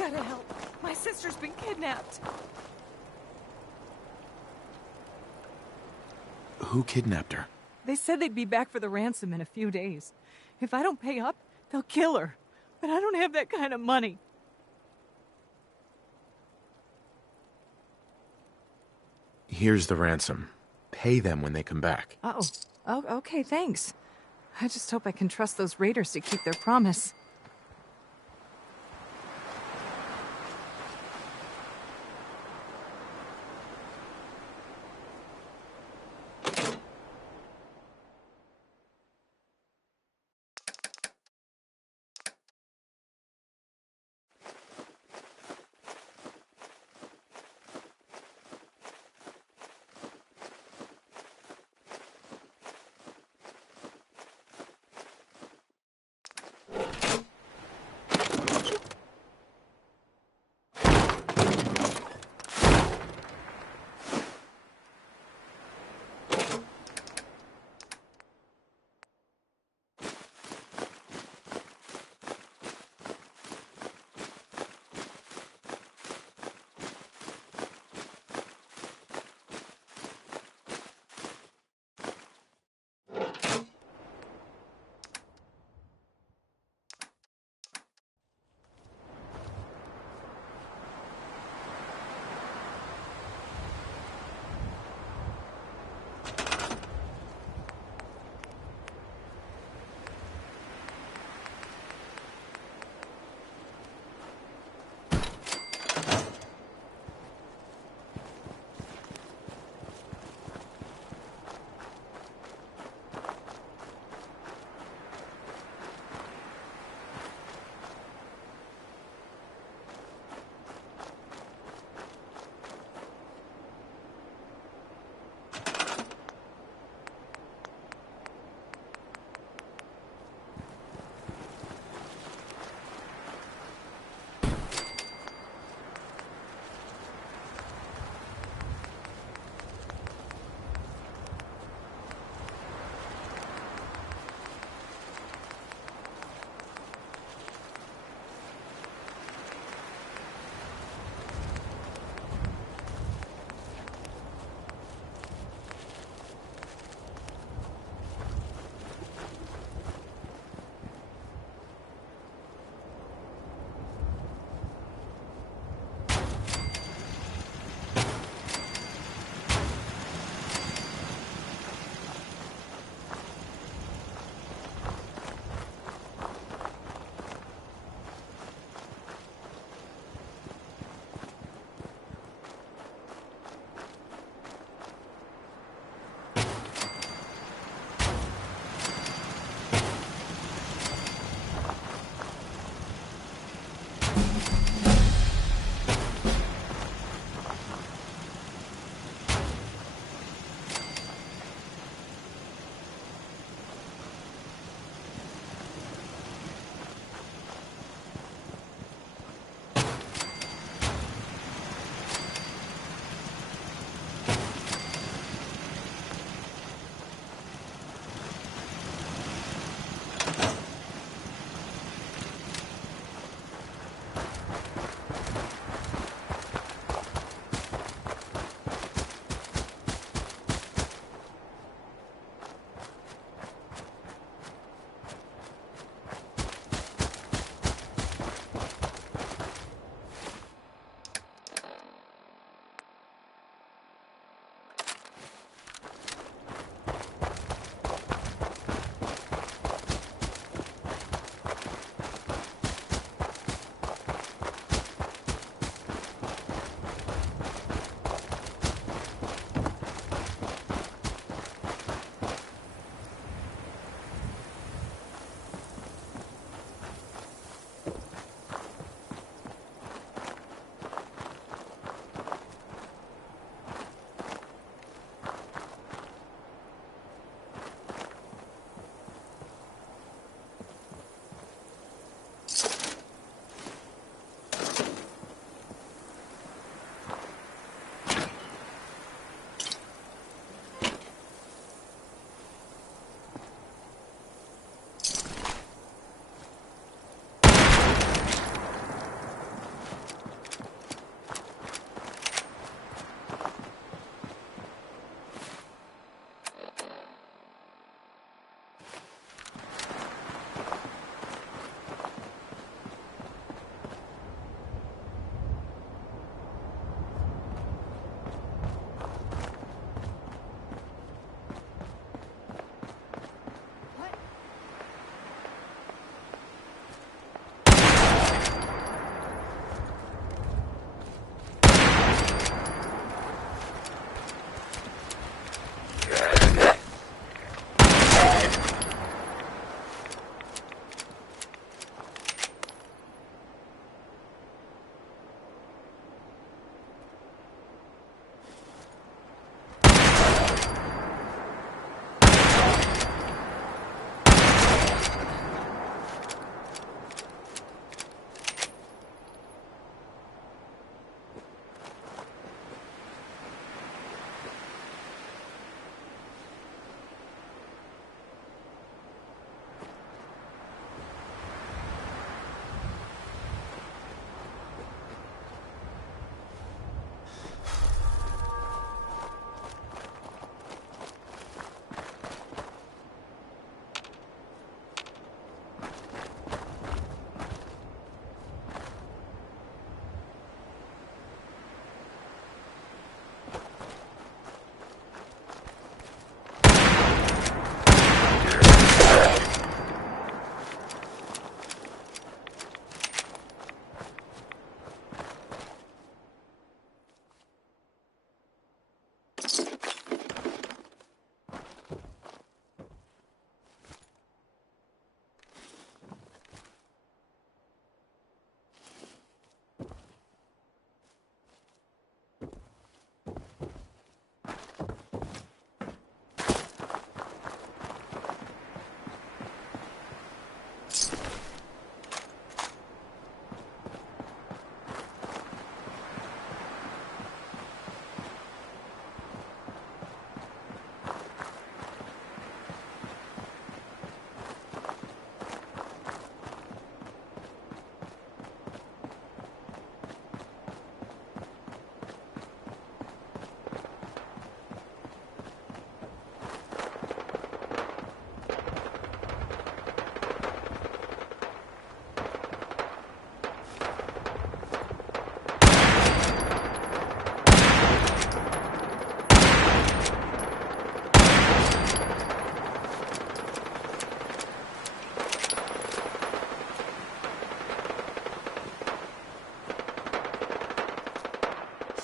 gotta help. My sister's been kidnapped. Who kidnapped her? They said they'd be back for the ransom in a few days. If I don't pay up, they'll kill her. But I don't have that kind of money. Here's the ransom. Pay them when they come back. Oh, okay, thanks. I just hope I can trust those raiders to keep their promise.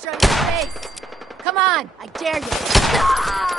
show your face! Come on, I dare you! Ah!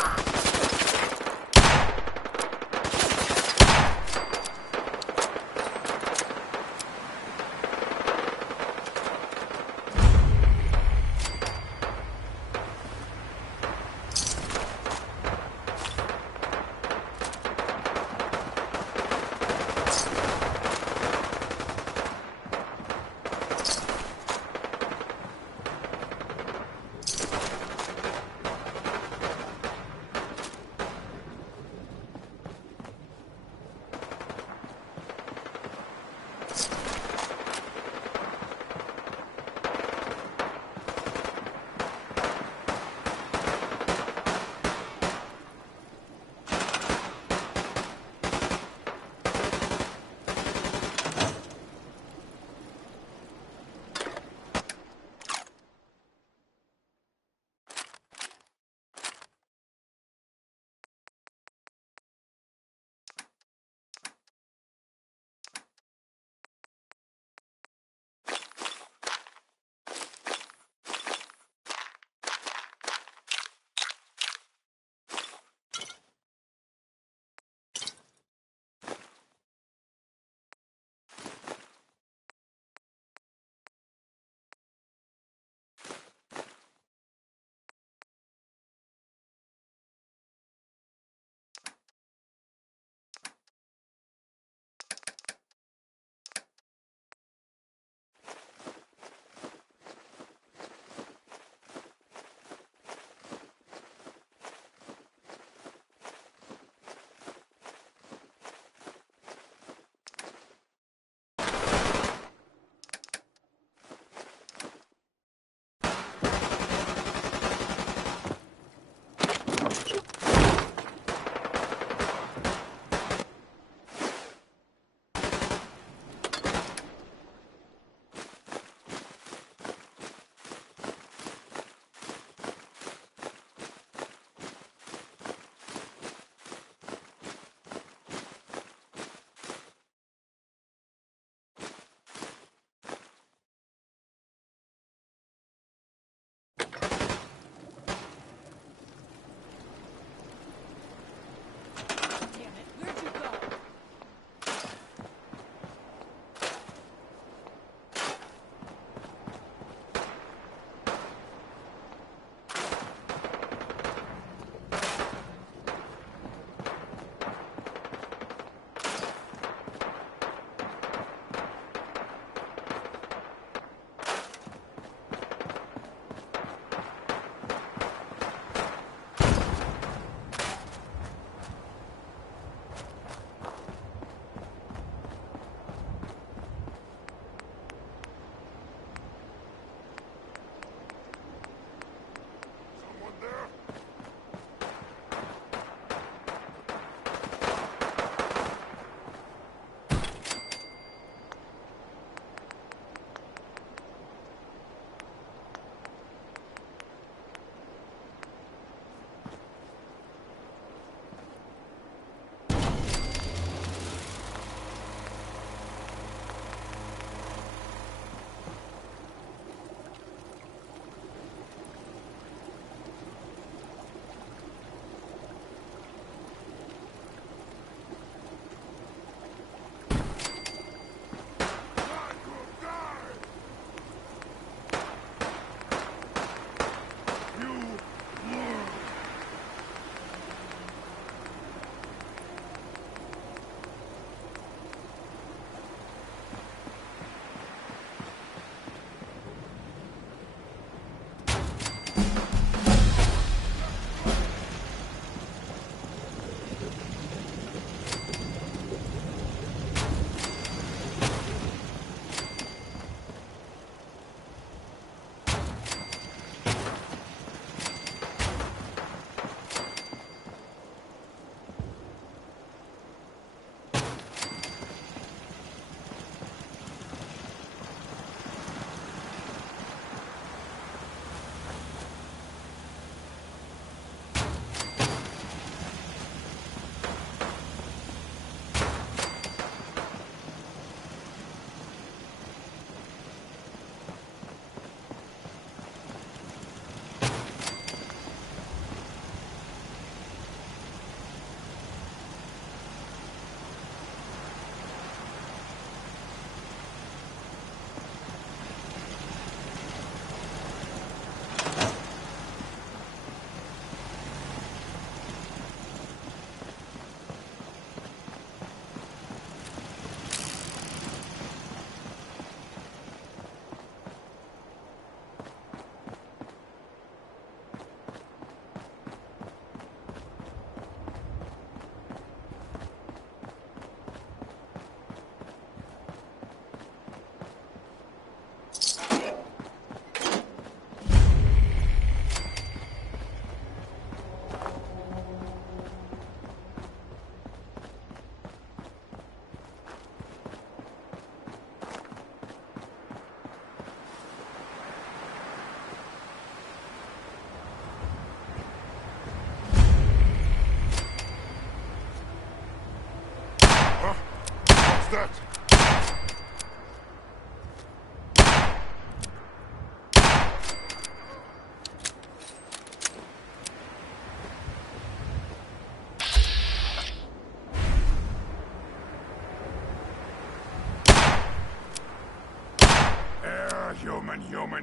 it!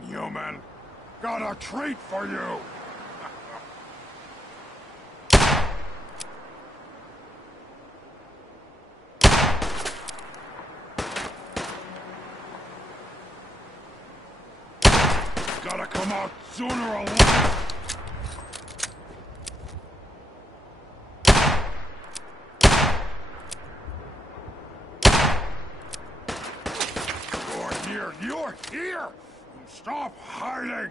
Human. Got a treat for you! Gotta come out sooner or later! You're here! Stop hiding!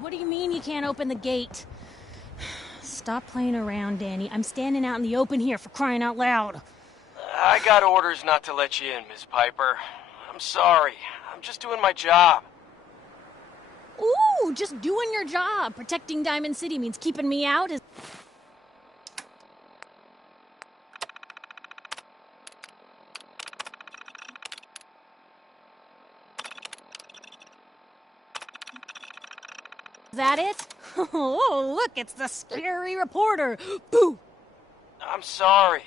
What do you mean you can't open the gate? Stop playing around, Danny. I'm standing out in the open here, for crying out loud. I got orders not to let you in, Miss Piper. I'm sorry. I'm just doing my job. Ooh, just doing your job. Protecting Diamond City means keeping me out. Is that it? Oh, look, it's the scary reporter. Boo! I'm sorry,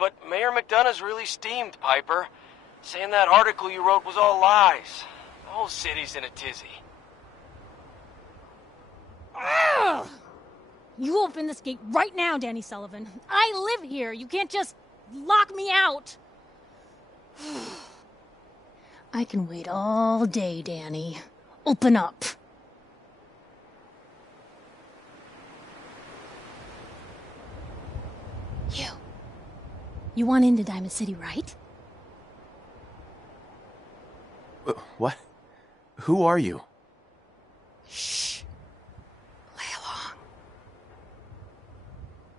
but Mayor McDonough's really steamed, Piper. Saying that article you wrote was all lies. The whole city's in a tizzy. Ugh! You open this gate right now, Danny Sullivan. I live here. You can't just lock me out. I can wait all day, Danny. Open up. You want into Diamond City, right? What? Who are you? Shh. Play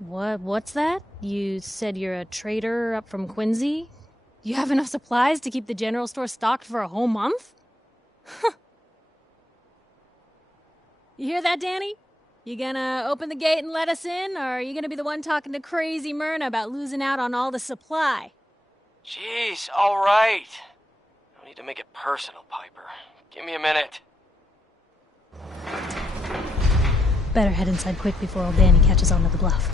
along. What's that? You said you're a trader up from Quincy? You have enough supplies to keep the general store stocked for a whole month? You hear that, Danny? You gonna open the gate and let us in, or are you gonna be the one talking to crazy Myrna about losing out on all the supply? Jeez, all right. No need to make it personal, Piper. Give me a minute. Better head inside quick before old Danny catches on to the bluff.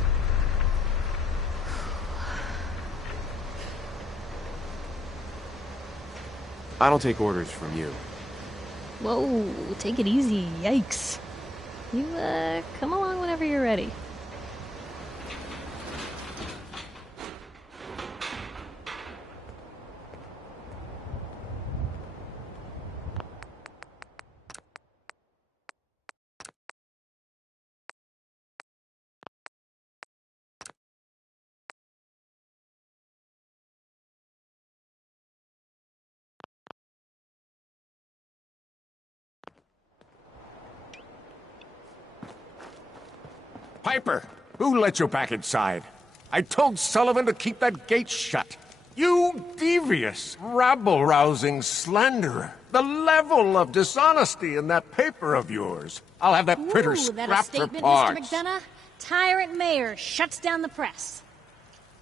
I don't take orders from you. Whoa, take it easy. Yikes. You, come along whenever you're ready. Piper, who let you back inside? I told Sullivan to keep that gate shut. You devious, rabble-rousing slanderer. The level of dishonesty in that paper of yours. I'll have that printer Ooh, that a scrapped for statement, parts. Mr. McDonough? Tyrant mayor shuts down the press.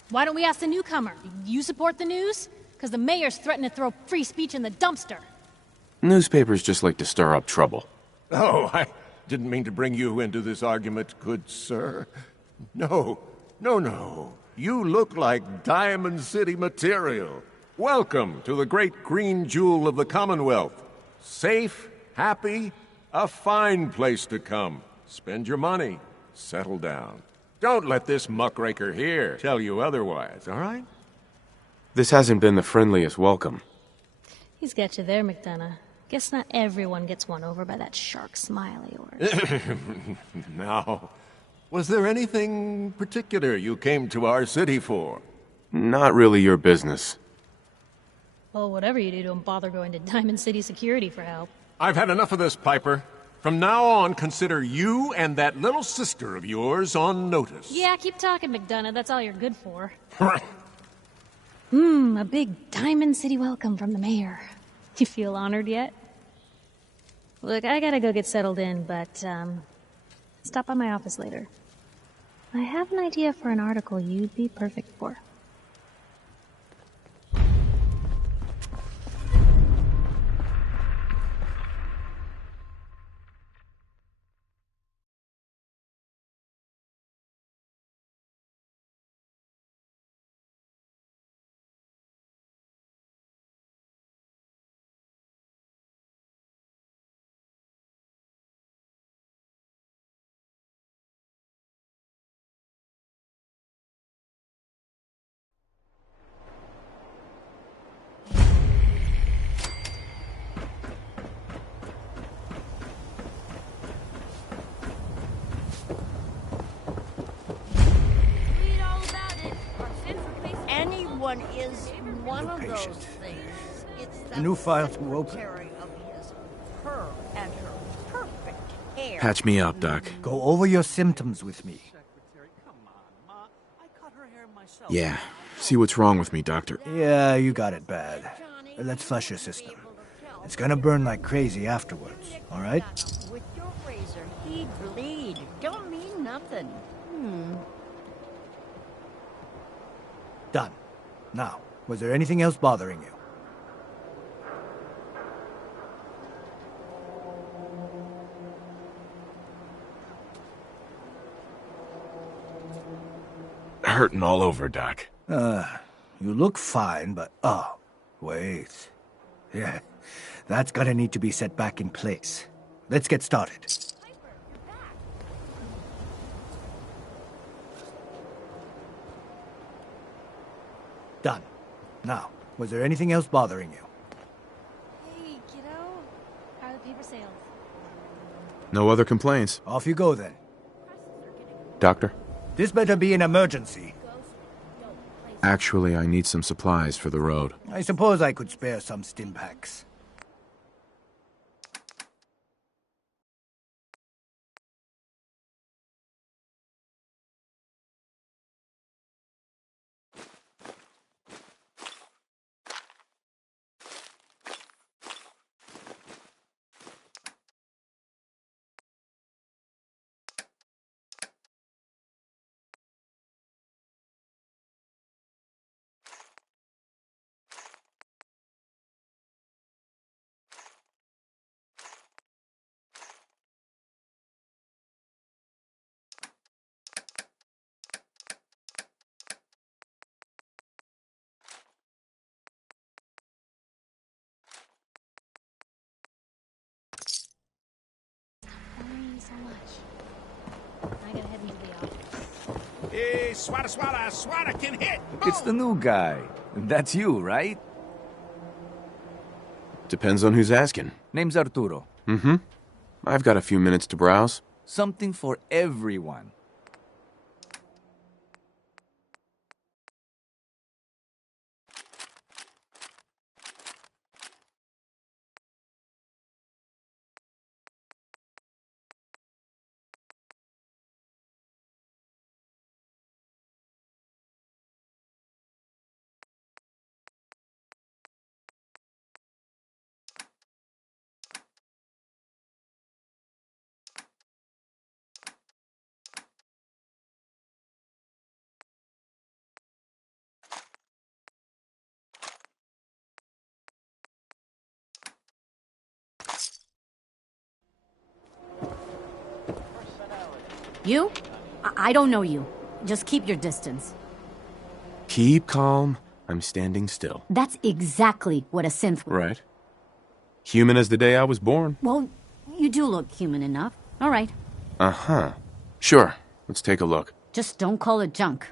Why don't we ask the newcomer? You support the news? Because the mayor's threatened to throw free speech in the dumpster. Newspapers just like to stir up trouble. Oh, I didn't mean to bring you into this argument, good sir. No. You look like Diamond City material. Welcome to the great green jewel of the Commonwealth. Safe, happy, a fine place to come. Spend your money. Settle down. Don't let this muckraker here tell you otherwise, all right? This hasn't been the friendliest welcome. He's got you there, McDonough. Guess not everyone gets won over by that shark smile of yours. Now, was there anything particular you came to our city for? Not really your business. Well, whatever you do, don't bother going to Diamond City Security for help. I've had enough of this, Piper. From now on, consider you and that little sister of yours on notice. Yeah, keep talking, McDonough. That's all you're good for. A big Diamond City welcome from the mayor. You feel honored yet? Look, I gotta go get settled in, but, stop by my office later. I have an idea for an article you'd be perfect for. Anyone is one of those things. It's A new file to open. Her and her perfect hair. Patch me up, Doc. Go over your symptoms with me. Yeah. See what's wrong with me, Doctor. Yeah, you got it bad. Let's flush your system. It's gonna burn like crazy afterwards, alright? With your razor, he'd bleed. Don't mean nothing. Done. Now, was there anything else bothering you? Hurting all over, Doc. You look fine, but... Oh, wait. Yeah, that's gonna need to be set back in place. Let's get started. Done. Now, was there anything else bothering you? Hey, kiddo. How are the paper sales? No other complaints. Off you go then. Doctor? This better be an emergency. Actually, I need some supplies for the road. I suppose I could spare some stim packs. so much. I gotta head into the office. Hey, Swada can hit! It's the new guy. That's you, right? Depends on who's asking. Name's Arturo. Mm-hmm. I've got a few minutes to browse. Something for everyone. You? I don't know you. Just keep your distance. Keep calm. I'm standing still. That's exactly what a synth would... Right. Human as the day I was born. Well, you do look human enough. All right. Uh-huh. Sure. Let's take a look. Just don't call it junk.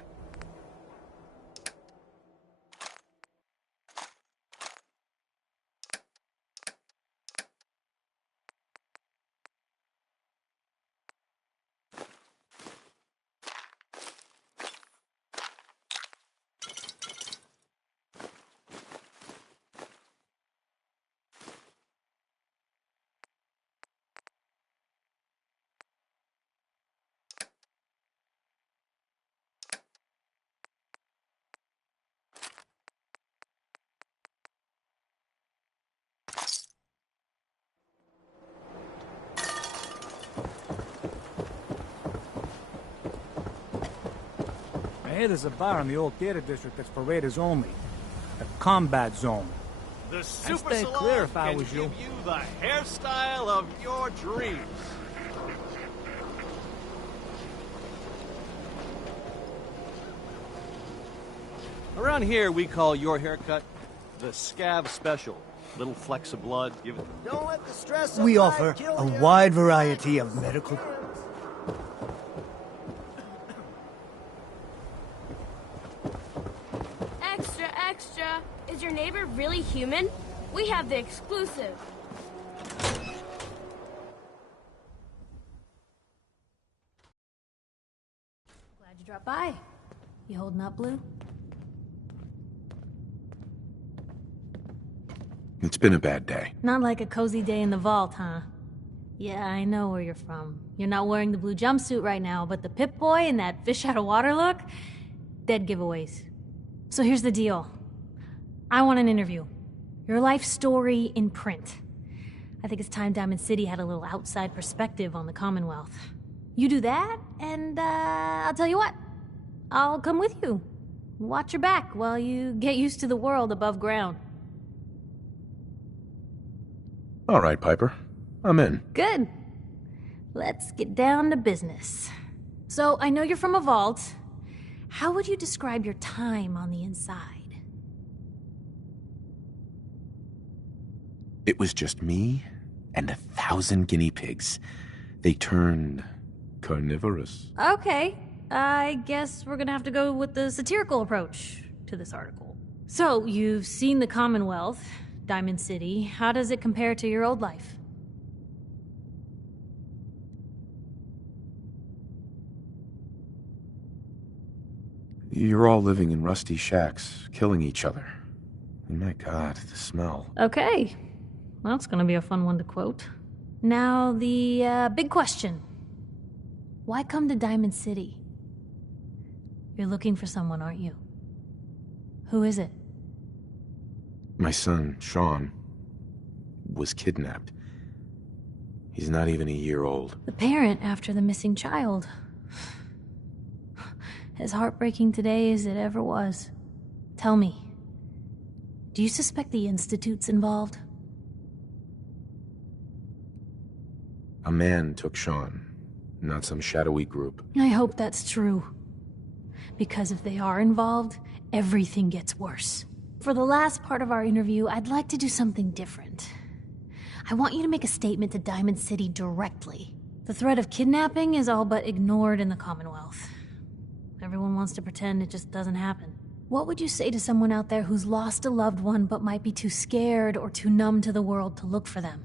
I hear there's a bar in the old theater district that's for raiders only. The Combat Zone. The Super stay Salon clear if I can was you. give you the hairstyle of your dreams. Around here, we call your haircut the Scav Special. Little flecks of blood, give it... Don't let the stress We offer a wide variety of medical... Extra, extra! Is your neighbor really human? We have the exclusive. Glad you dropped by. You holding up, Blue? It's been a bad day. Not like a cozy day in the vault, huh? Yeah, I know where you're from. You're not wearing the blue jumpsuit right now, but the Pip-Boy and that fish-out-of-water look? Dead giveaways. So here's the deal. I want an interview. Your life story in print. I think it's time Diamond City had a little outside perspective on the Commonwealth. You do that, and I'll tell you what. I'll come with you. Watch your back while you get used to the world above ground. All right, Piper. I'm in. Good. Let's get down to business. So, I know you're from a vault. How would you describe your time on the inside? It was just me and 1,000 guinea pigs. They turned carnivorous. Okay. I guess we're gonna have to go with the satirical approach to this article. So, you've seen the Commonwealth, Diamond City. How does it compare to your old life? You're all living in rusty shacks, killing each other. And my God, the smell. Okay. Well, it's gonna be a fun one to quote. Now, the big question. Why come to Diamond City? You're looking for someone, aren't you? Who is it? My son, Sean, was kidnapped. He's not even a year old. The parent after the missing child. As heartbreaking today as it ever was. Tell me, do you suspect the Institute's involved? A man took Sean, not some shadowy group. I hope that's true. Because if they are involved, everything gets worse. For the last part of our interview, I'd like to do something different. I want you to make a statement to Diamond City directly. The threat of kidnapping is all but ignored in the Commonwealth. Everyone wants to pretend it just doesn't happen. What would you say to someone out there who's lost a loved one but might be too scared or too numb to the world to look for them?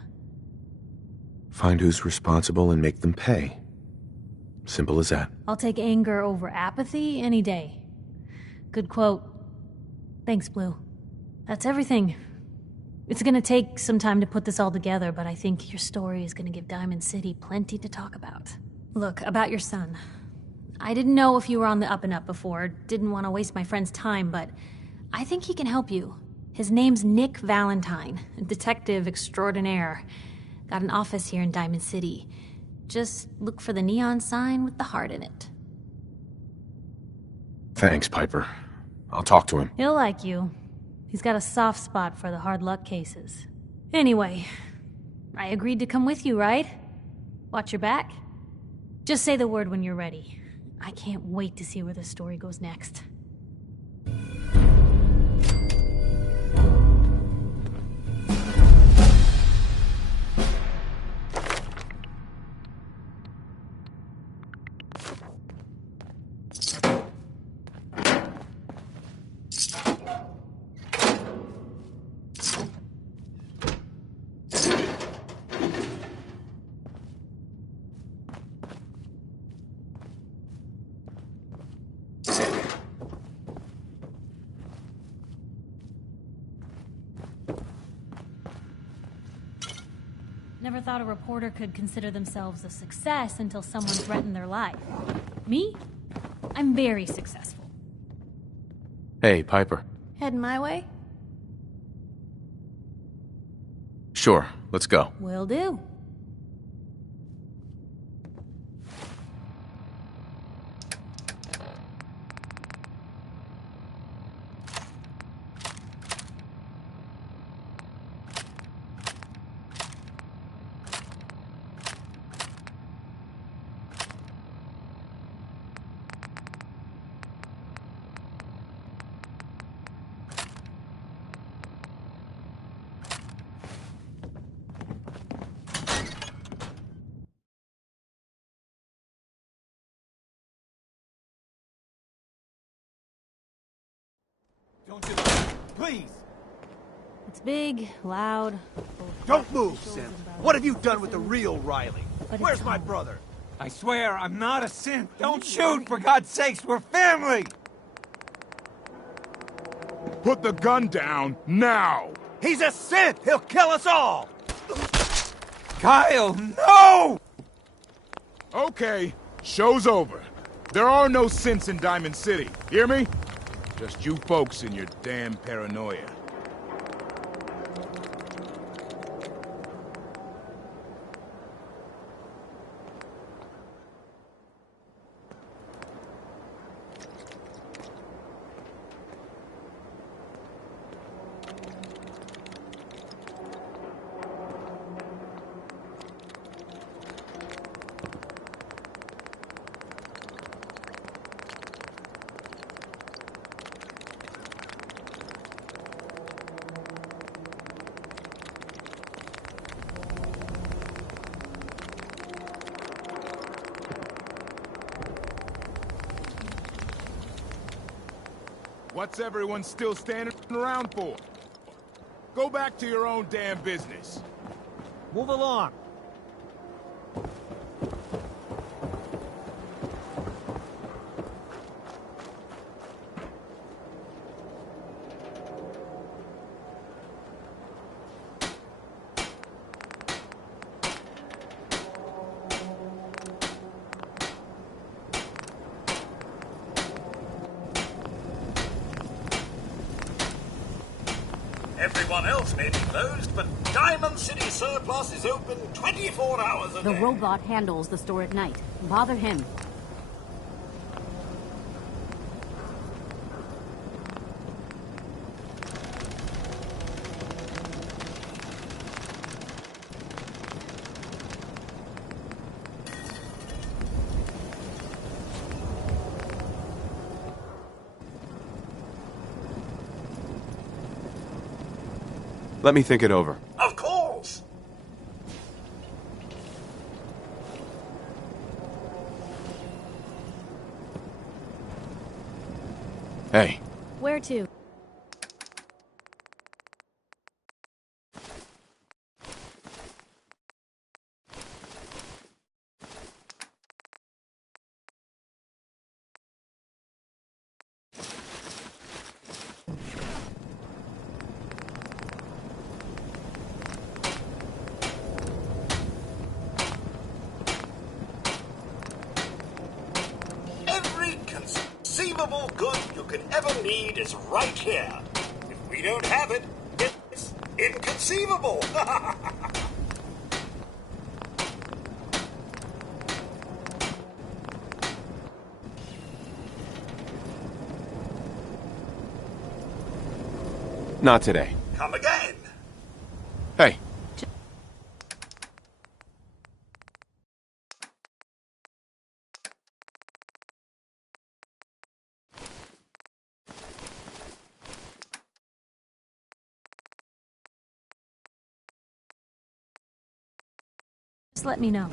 Find who's responsible and make them pay. Simple as that. I'll take anger over apathy any day. Good quote. Thanks, Blue. That's everything. It's gonna take some time to put this all together, but I think your story is gonna give Diamond City plenty to talk about. Look, about your son. I didn't know if you were on the up and up before, didn't want to waste my friend's time, but I think he can help you. His name's Nick Valentine, a detective extraordinaire. Got an office here in Diamond City. Just look for the neon sign with the heart in it. Thanks, Piper. I'll talk to him. He'll like you. He's got a soft spot for the hard luck cases. Anyway, I agreed to come with you, right? Watch your back? Just say the word when you're ready. I can't wait to see where the story goes next. Never thought a reporter could consider themselves a success until someone threatened their life. Me? I'm very successful. Hey, Piper. Heading my way? Sure, let's go. Will do. Don't do that. Please! It's big, loud. Don't move, Sim. What have you done with the real Riley? Where's my brother? I swear I'm not a synth. Don't shoot, for God's sakes. We're family! Put the gun down, now! He's a synth! He'll kill us all! Kyle, no! Okay, show's over. There are no synths in Diamond City. Hear me? Just you folks and your damn paranoia. What's everyone still standing around for? Go back to your own damn business. Move along. Everyone else may be closed, but Diamond City Surplus is open 24 hours a day. The robot handles the store at night. Bother him. Let me think it over. Of course! Where to? Every conceivable good you could ever need is right here. If we don't have it, it's inconceivable. Not today. Come again. Hey. Just let me know.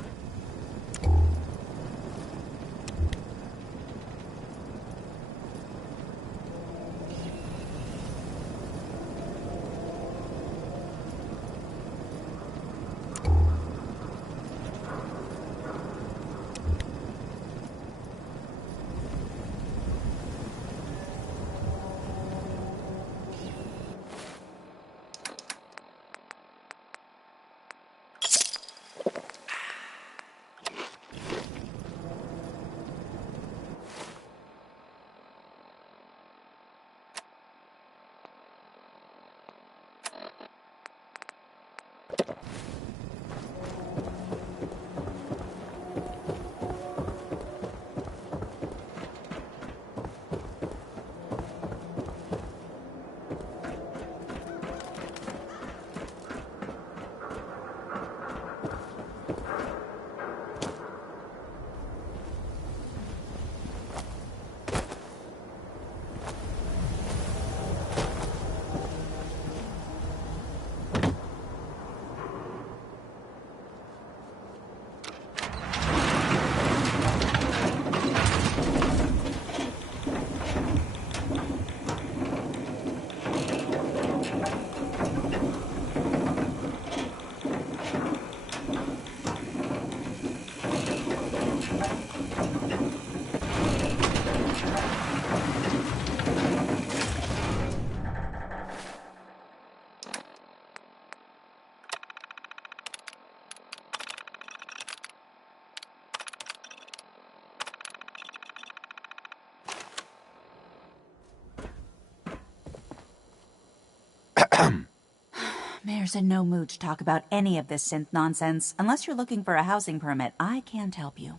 Mayor's in no mood to talk about any of this synth nonsense. Unless you're looking for a housing permit, I can't help you.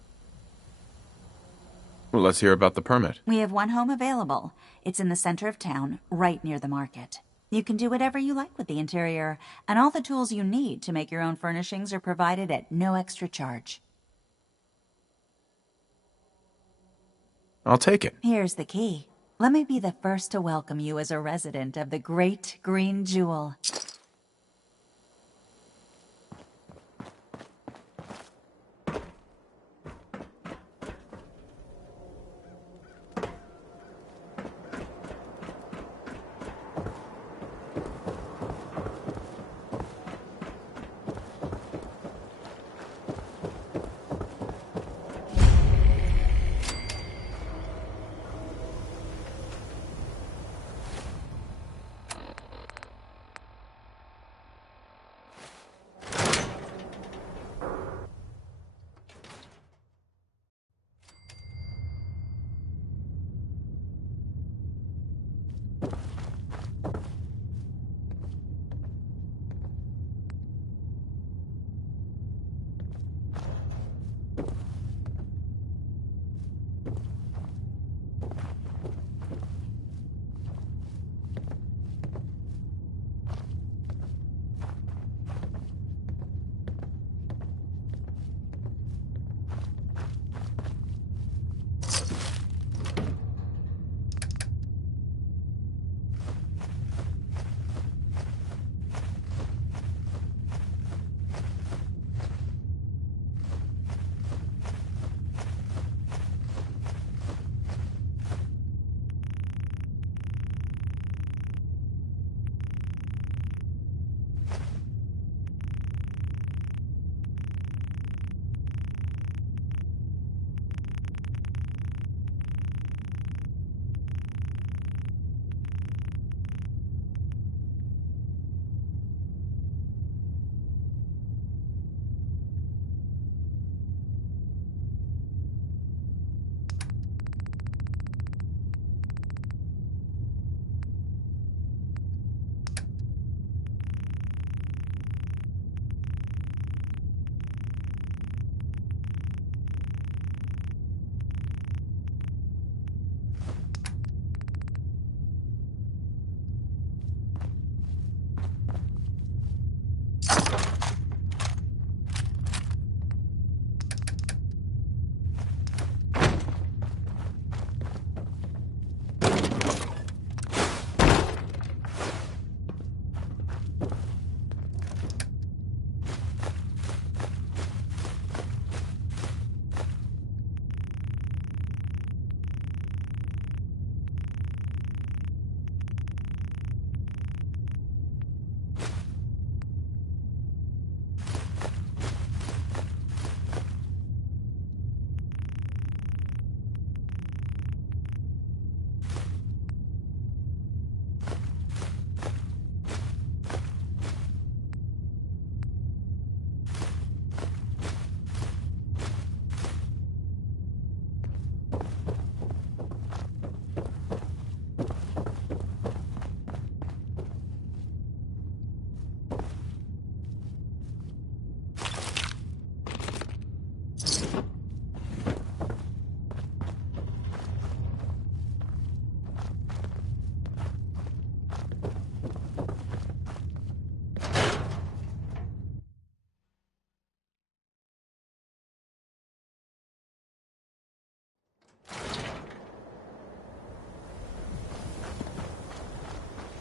Well, let's hear about the permit. We have one home available. It's in the center of town, right near the market. You can do whatever you like with the interior, and all the tools you need to make your own furnishings are provided at no extra charge. I'll take it. Here's the key. Let me be the first to welcome you as a resident of the Great Green Jewel.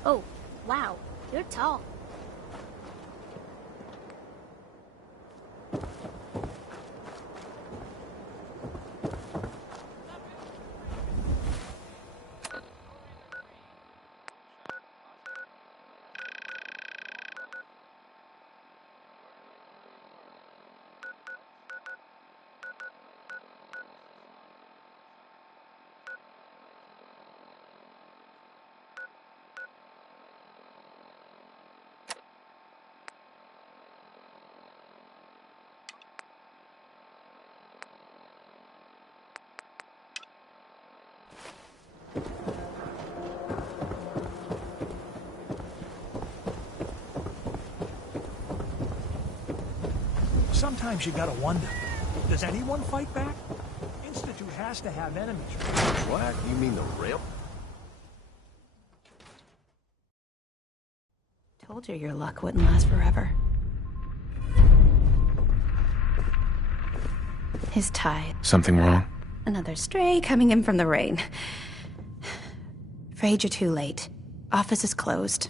Oh, wow. You're tall. Sometimes you gotta wonder, does anyone fight back? Institute has to have enemies. What? You mean the rail? Told you your luck wouldn't last forever. His tie. Something wrong? Another stray coming in from the rain. Afraid you're too late. Office is closed.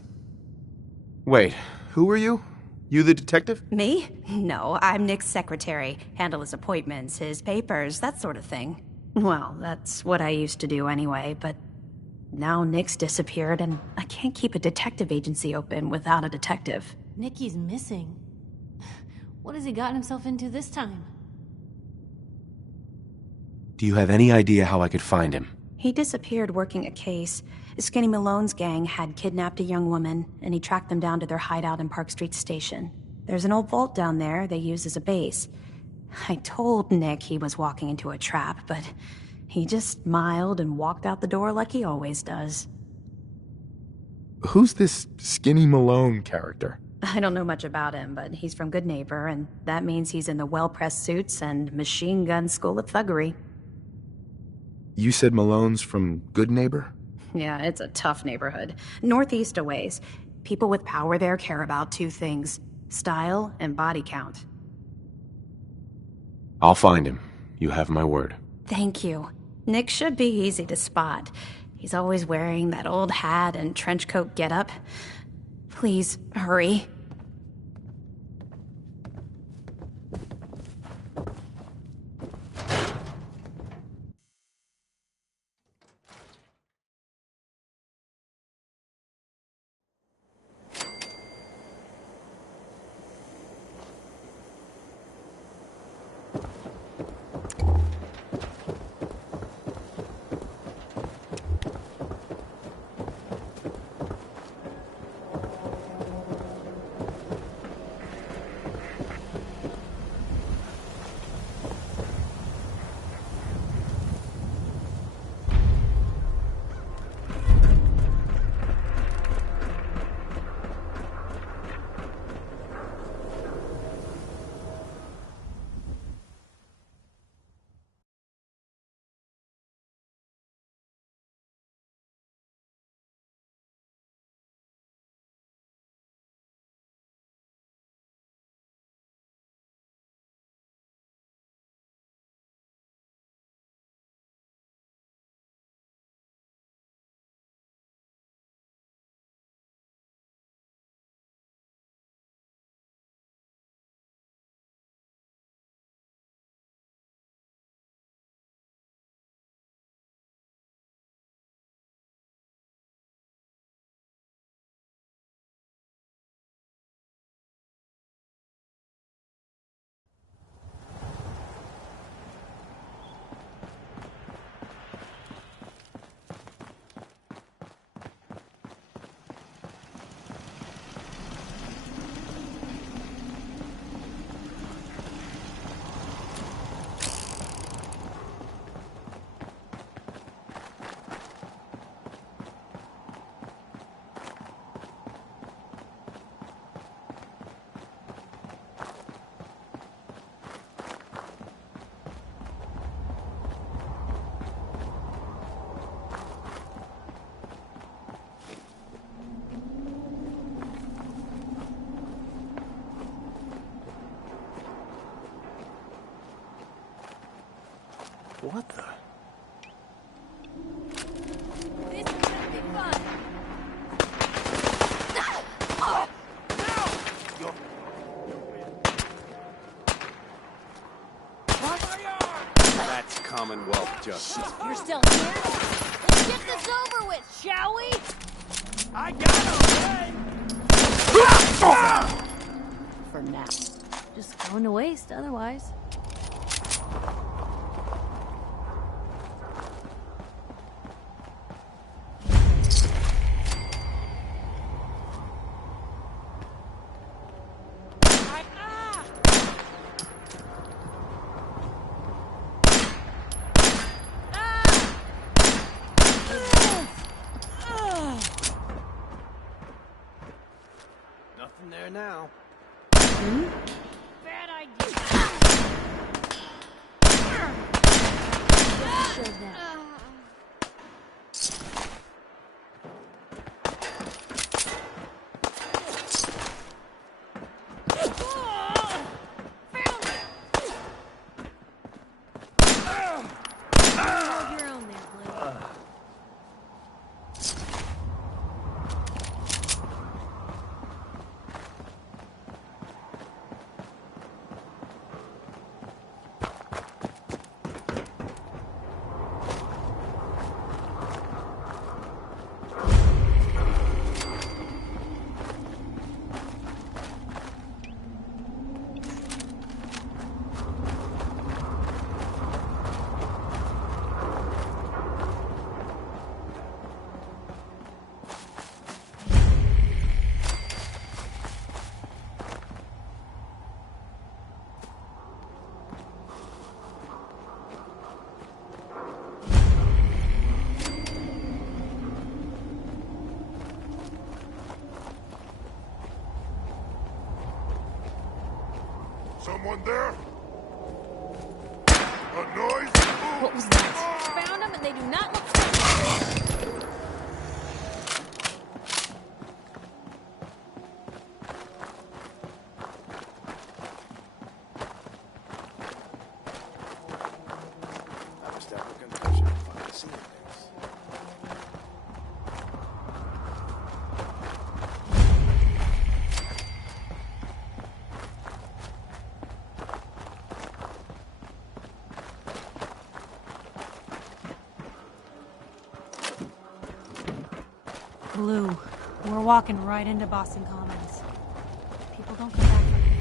Wait, who are you? You the detective? Me? No, I'm Nick's secretary. Handle his appointments, his papers, that sort of thing. Well, that's what I used to do anyway, but now Nick's disappeared and I can't keep a detective agency open without a detective. Nicky's missing. What has he gotten himself into this time? Do you have any idea how I could find him? He disappeared working a case. Skinny Malone's gang had kidnapped a young woman, and he tracked them down to their hideout in Park Street Station. There's an old vault down there they use as a base. I told Nick he was walking into a trap, but he just smiled and walked out the door like he always does. Who's this Skinny Malone character? I don't know much about him, but he's from Good Neighbor, and that means he's in the well-pressed suits and machine gun school of thuggery. You said Malone's from Good Neighbor? Yeah, it's a tough neighborhood. Northeast a ways. People with power there care about two things: style and body count. I'll find him. You have my word. Thank you. Nick should be easy to spot. He's always wearing that old hat and trench coat getup. Please, hurry. What the? This is gonna be fun. Commonwealth justice. You're still here? Let's get this over with, shall we? I got him! For now. Just going to waste otherwise. Nothing there now. Bad idea. Showed that. Hold your own there, Blade. Someone there? A noise? What was that? Found them and they do not look friendly. I must have a confession if I'm seeing things. Blue, we're walking right into Boston Commons. People don't come back from here.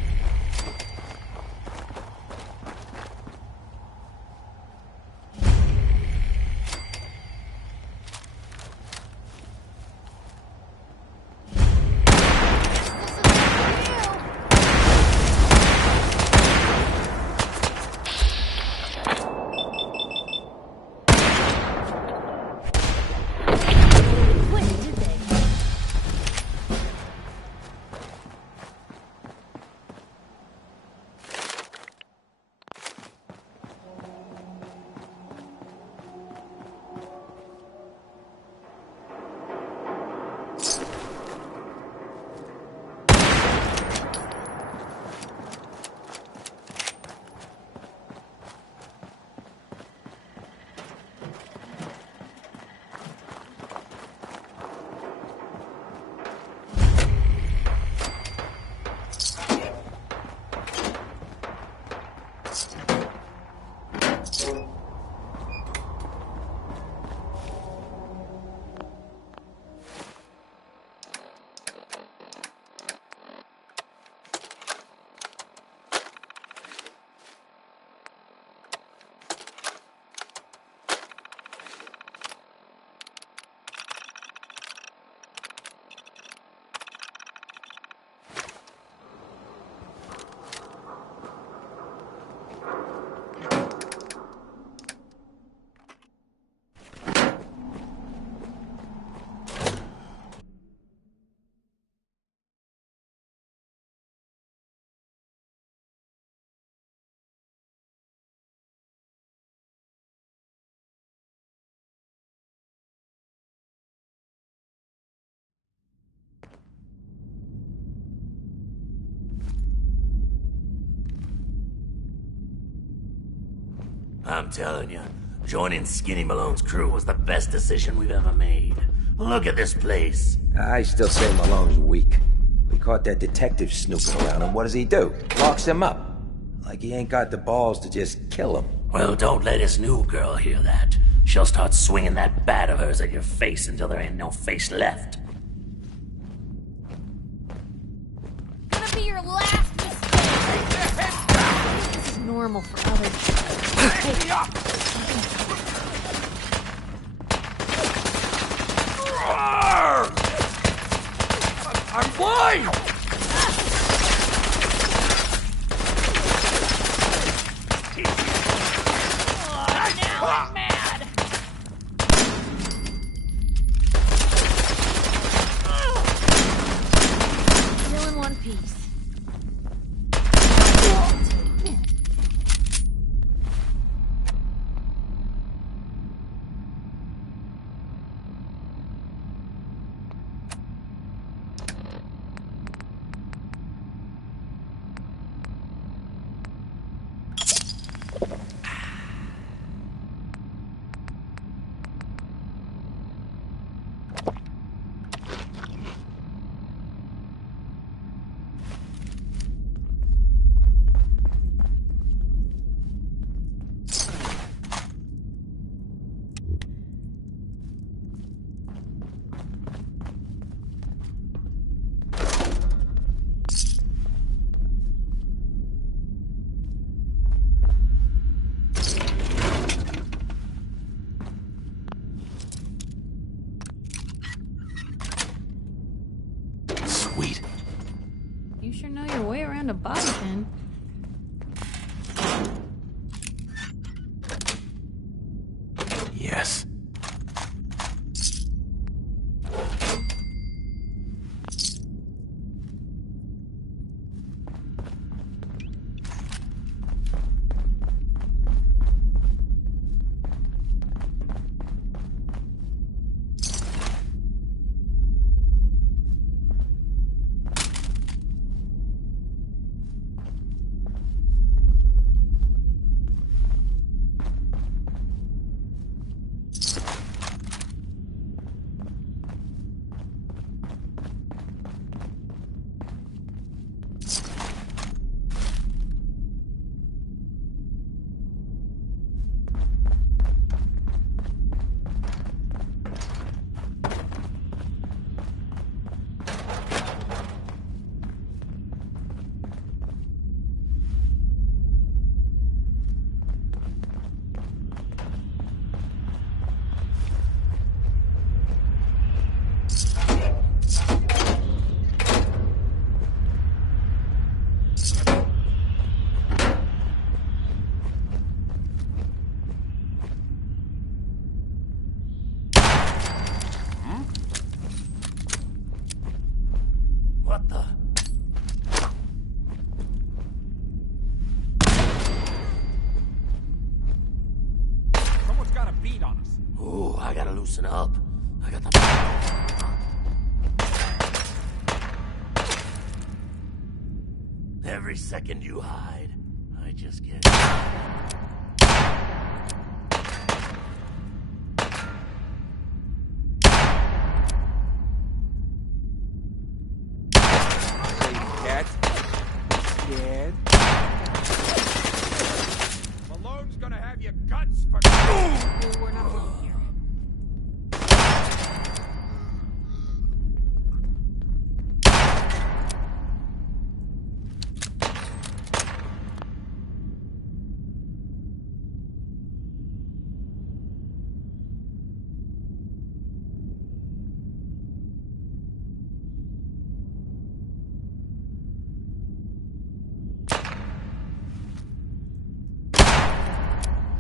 I'm telling you, joining Skinny Malone's crew was the best decision we've ever made. Look at this place. I still say Malone's weak. We caught that detective snooping around, and what does he do? Locks him up. Like he ain't got the balls to just kill him. Well, don't let his new girl hear that. She'll start swinging that bat of hers at your face until there ain't no face left. Gonna be your last mistake. This is normal for others. Hey, I'm blind! now I'm mad. Still in one piece. You sure know your way around a bobby pin. Yes. What the? Someone's got a beat on us. Ooh, I gotta loosen up. I got the... Every second you hide, I just get... Cat. Scared. Malone's gonna have your guts for... We're not going here.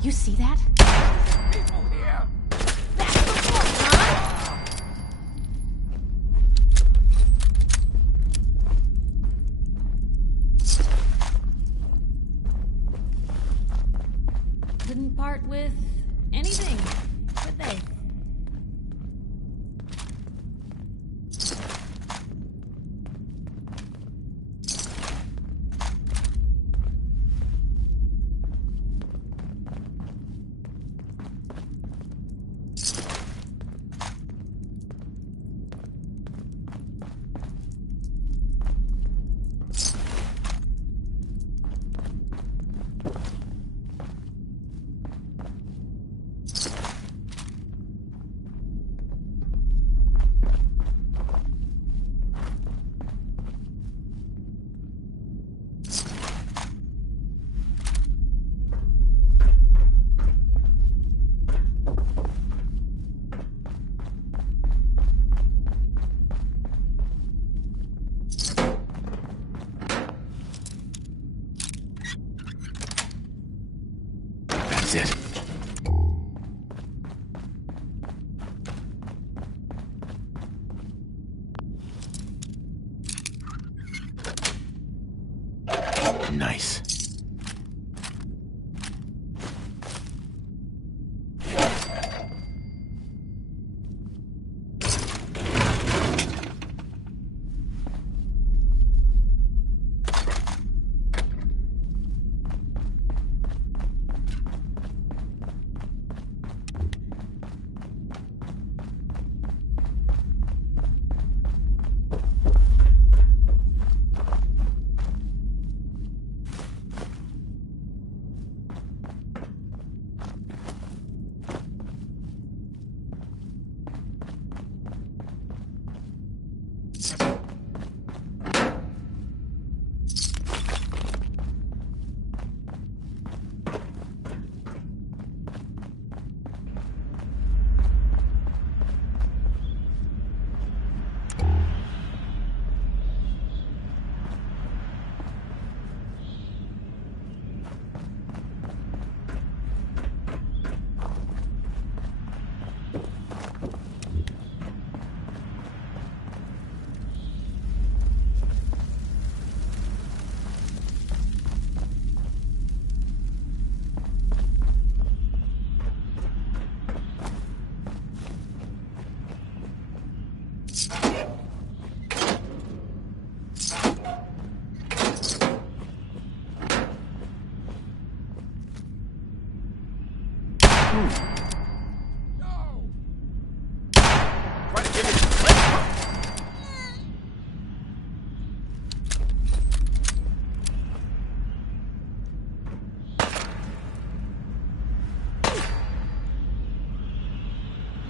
You see that? People here. That's the force, huh? Didn't part with anything, did they? That's it. Nice.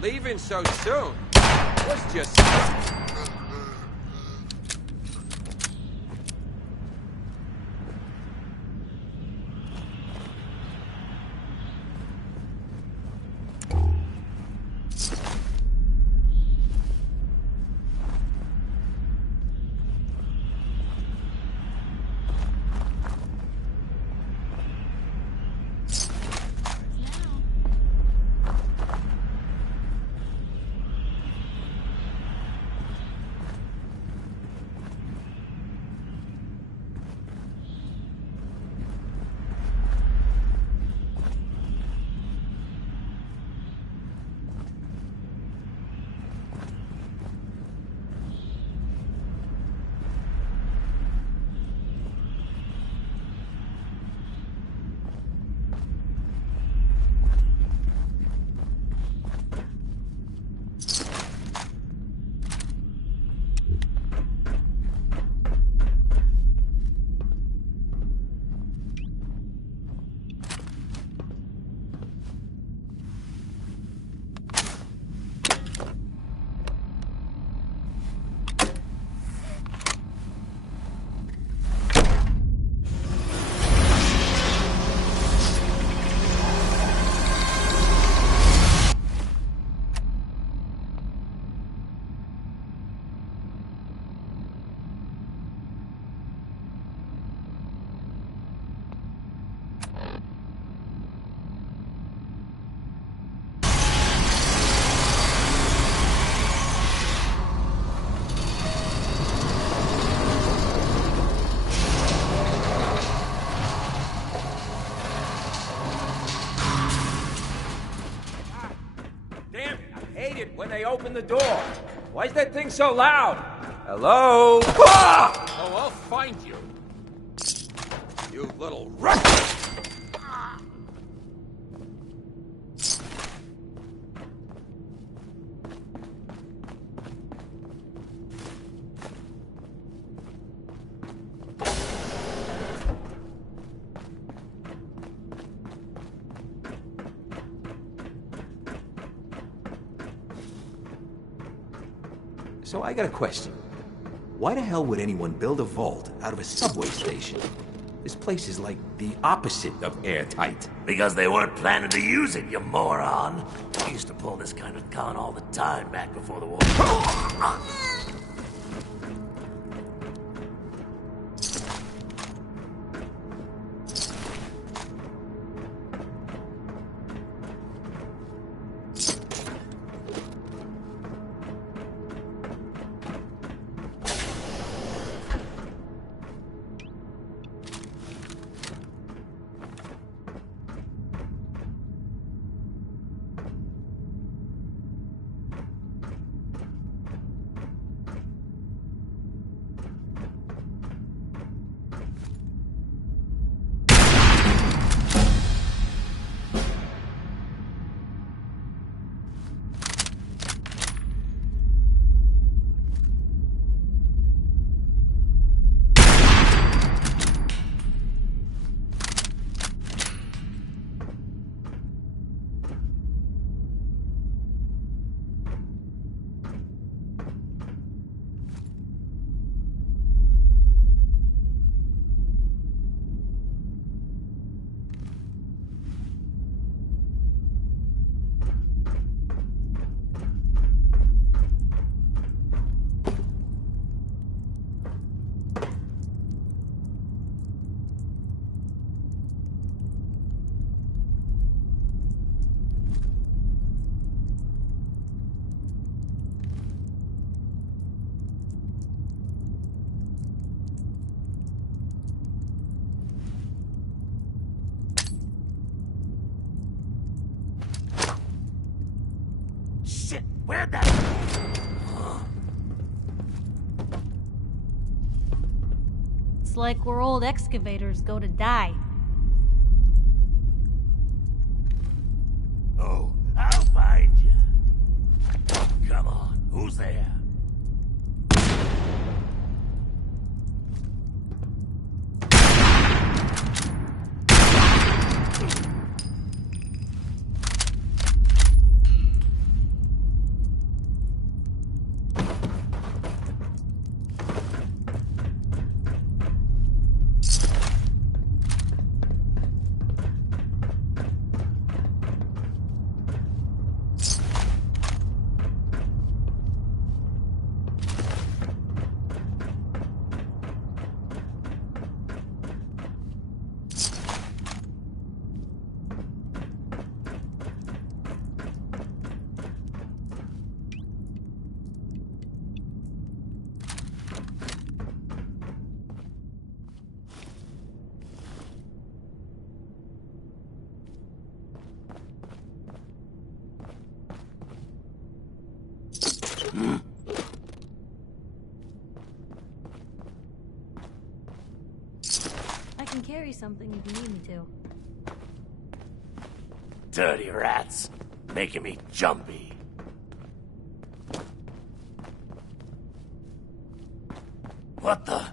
Leaving so soon? Was just... When they open the door. Why is that thing so loud? Hello? Ah! Oh, I'll find you. You little rat! So I got a question. Why the hell would anyone build a vault out of a subway station? This place is like the opposite of airtight. Because they weren't planning to use it, you moron. We used to pull this kind of con all the time back before the war. Shit, where'd that... It's like where old excavators go to die. Oh, I'll find you. Come on, who's there? I can carry something if you need me to. Dirty rats, making me jumpy. What the?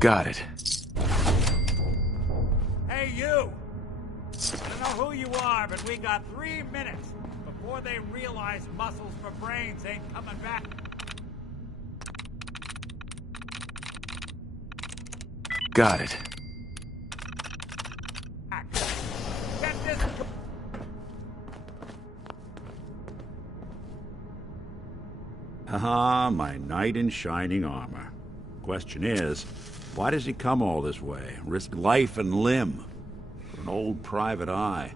Got it. Hey, you! I don't know who you are, but we got 3 minutes before they realize muscles for brains ain't coming back. Got it. Get this... Haha, my knight in shining armor. Question is, why does he come all this way? Risk life and limb for an old private eye.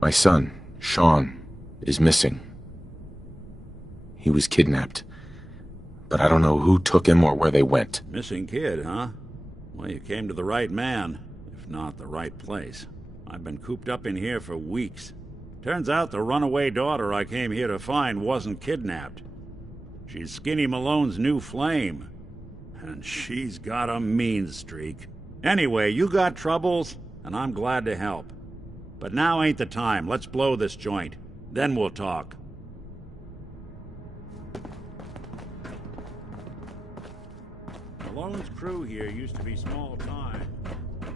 My son, Sean, is missing. He was kidnapped, but I don't know who took him or where they went. Missing kid, huh? Well, you came to the right man, if not the right place. I've been cooped up in here for weeks. Turns out the runaway daughter I came here to find wasn't kidnapped. She's Skinny Malone's new flame. And she's got a mean streak. Anyway, you got troubles, and I'm glad to help. But now ain't the time. Let's blow this joint. Then we'll talk. Malone's crew here used to be small time.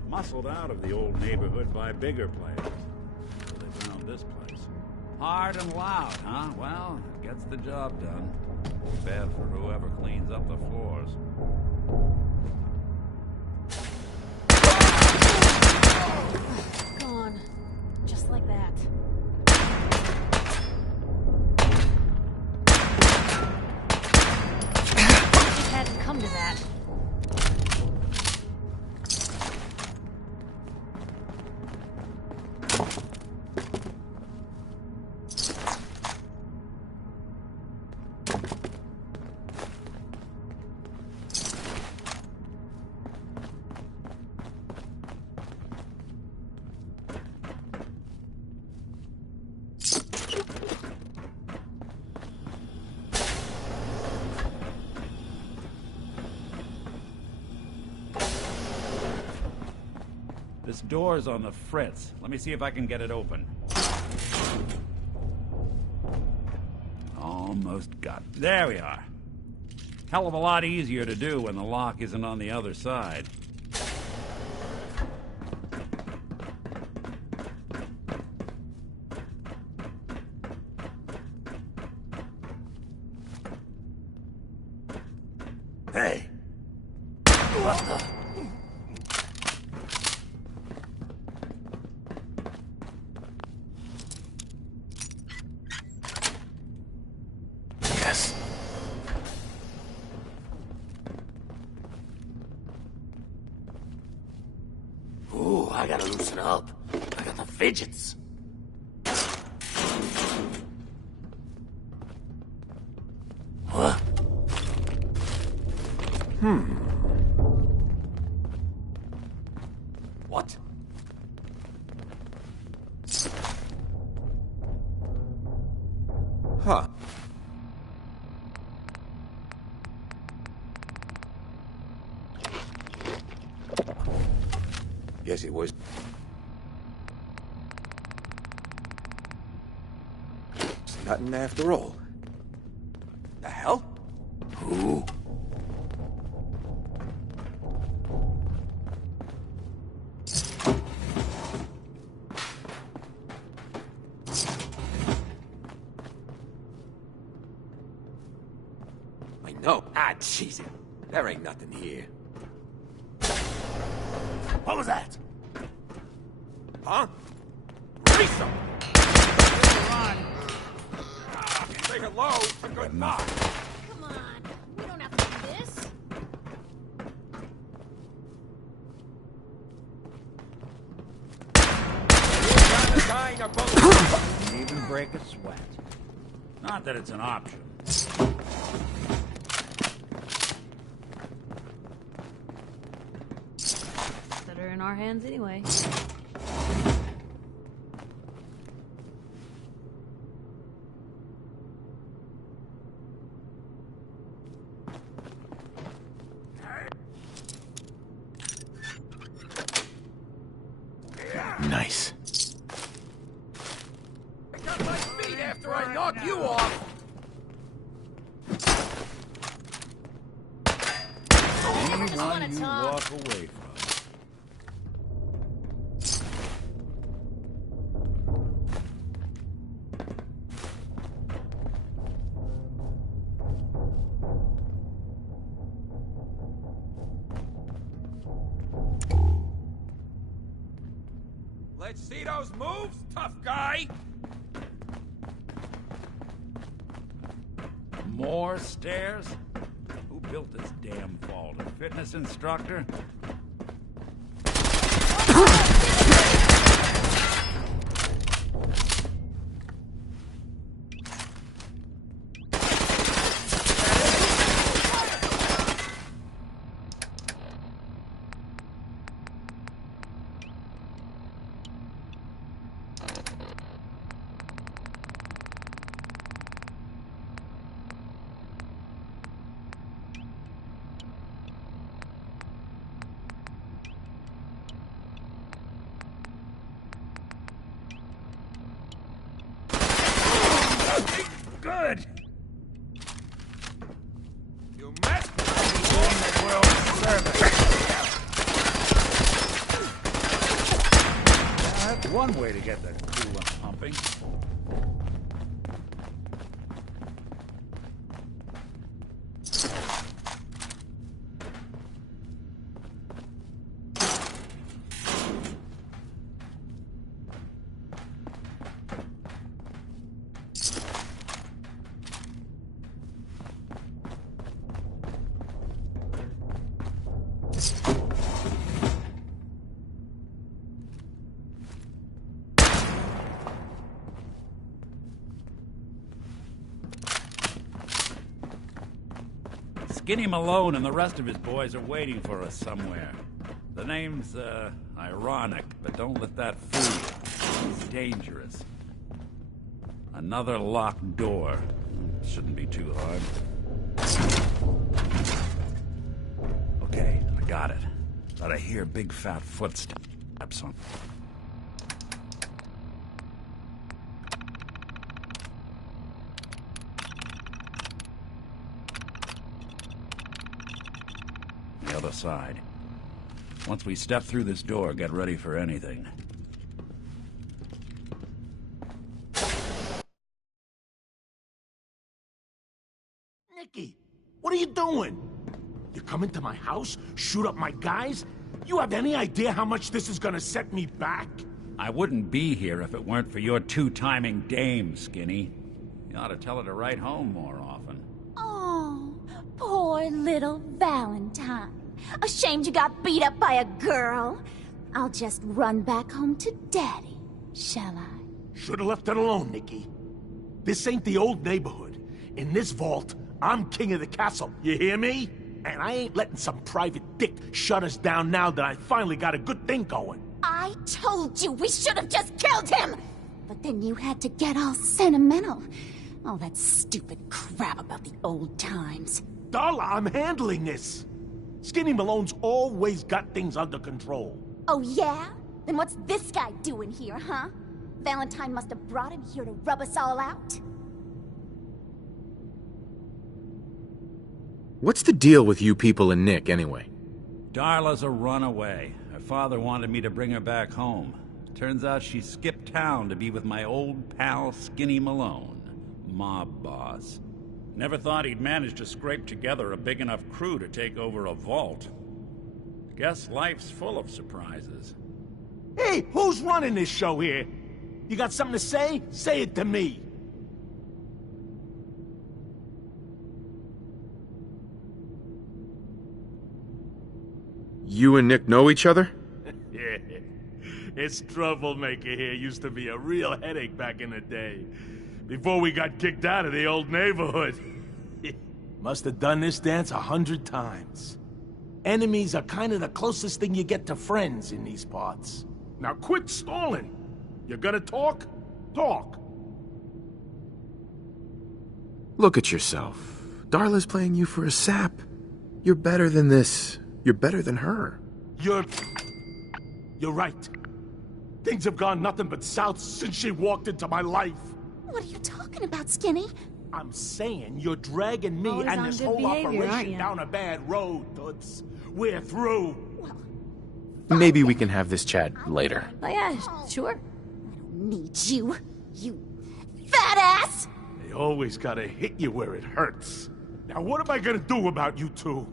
Muscled out of the old neighborhood by bigger players. They found this place. Hard and loud, huh? Well, it gets the job done. Bad for whoever cleans up the floors. Gone. Just like that. Just hadn't come to that. This door's on the fritz. Let me see if I can get it open. Almost got it. There we are. Hell of a lot easier to do when the lock isn't on the other side. Hey! What the? Yes. Ooh, I gotta loosen up. I got the fidgets. What? What? Huh. Guess it was... It's nothing after all. The hell? Who? I know. Ah, jeez. There ain't nothing here. What was that? Huh? Race him! Say hello to good knock. Come on. We don't have to do this. Even break a sweat. Not that it's an option. Better in our hands anyway. Nice. I got my feet after I knock you off. Anyone you walk away from. Let's see those moves, tough guy. More stairs? Who built this damn vault? A fitness instructor? Good. You messed with the world's service. That's one way to get the coolant pumping. Skinny Malone and the rest of his boys are waiting for us somewhere. The name's, ironic, but don't let that fool you. It's dangerous. Another locked door. Shouldn't be too hard. Okay, I got it. But I hear big fat footsteps. Son. The other side. Once we step through this door, get ready for anything. Nicky, what are you doing? You come into my house, shoot up my guys? You have any idea how much this is gonna set me back? I wouldn't be here if it weren't for your two-timing dame, Skinny. You ought to tell her to write home more often. Oh, poor little Valentine. Ashamed you got beat up by a girl? I'll just run back home to Daddy, shall I? Should've left it alone, Nicky. This ain't the old neighborhood. In this vault, I'm king of the castle, you hear me? And I ain't letting some private dick shut us down now that I finally got a good thing going. I told you we should have just killed him! But then you had to get all sentimental. All that stupid crap about the old times. Darla, I'm handling this. Skinny Malone's always got things under control. Oh yeah? Then what's this guy doing here, huh? Valentine must have brought him here to rub us all out. What's the deal with you people and Nick, anyway? Darla's a runaway. Her father wanted me to bring her back home. Turns out she skipped town to be with my old pal Skinny Malone, mob boss. Never thought he'd manage to scrape together a big enough crew to take over a vault. Guess life's full of surprises. Hey, who's running this show here? You got something to say? Say it to me. You and Nick know each other? Yeah. This troublemaker here used to be a real headache back in the day. Before we got kicked out of the old neighborhood. Must have done this dance 100 times. Enemies are kind of the closest thing you get to friends in these parts. Now quit stalling. You gonna talk? Talk. Look at yourself. Darla's playing you for a sap. You're better than this. You're better than her. You're right. Things have gone nothing but south since she walked into my life. What are you talking about, Skinny? I'm saying you're dragging me Always and on this good whole behavior, aren't operation ya? down a bad road, Toots. We're through. Maybe we can have this chat later. Oh yeah, sure. Need you, you fat ass! They always gotta hit you where it hurts. Now what am I gonna do about you two?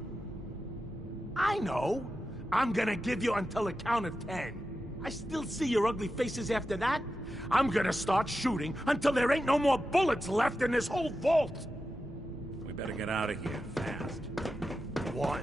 I know. I'm gonna give you until the count of 10. I still see your ugly faces after that. I'm gonna start shooting until there ain't no more bullets left in this whole vault. We better get out of here fast. 1.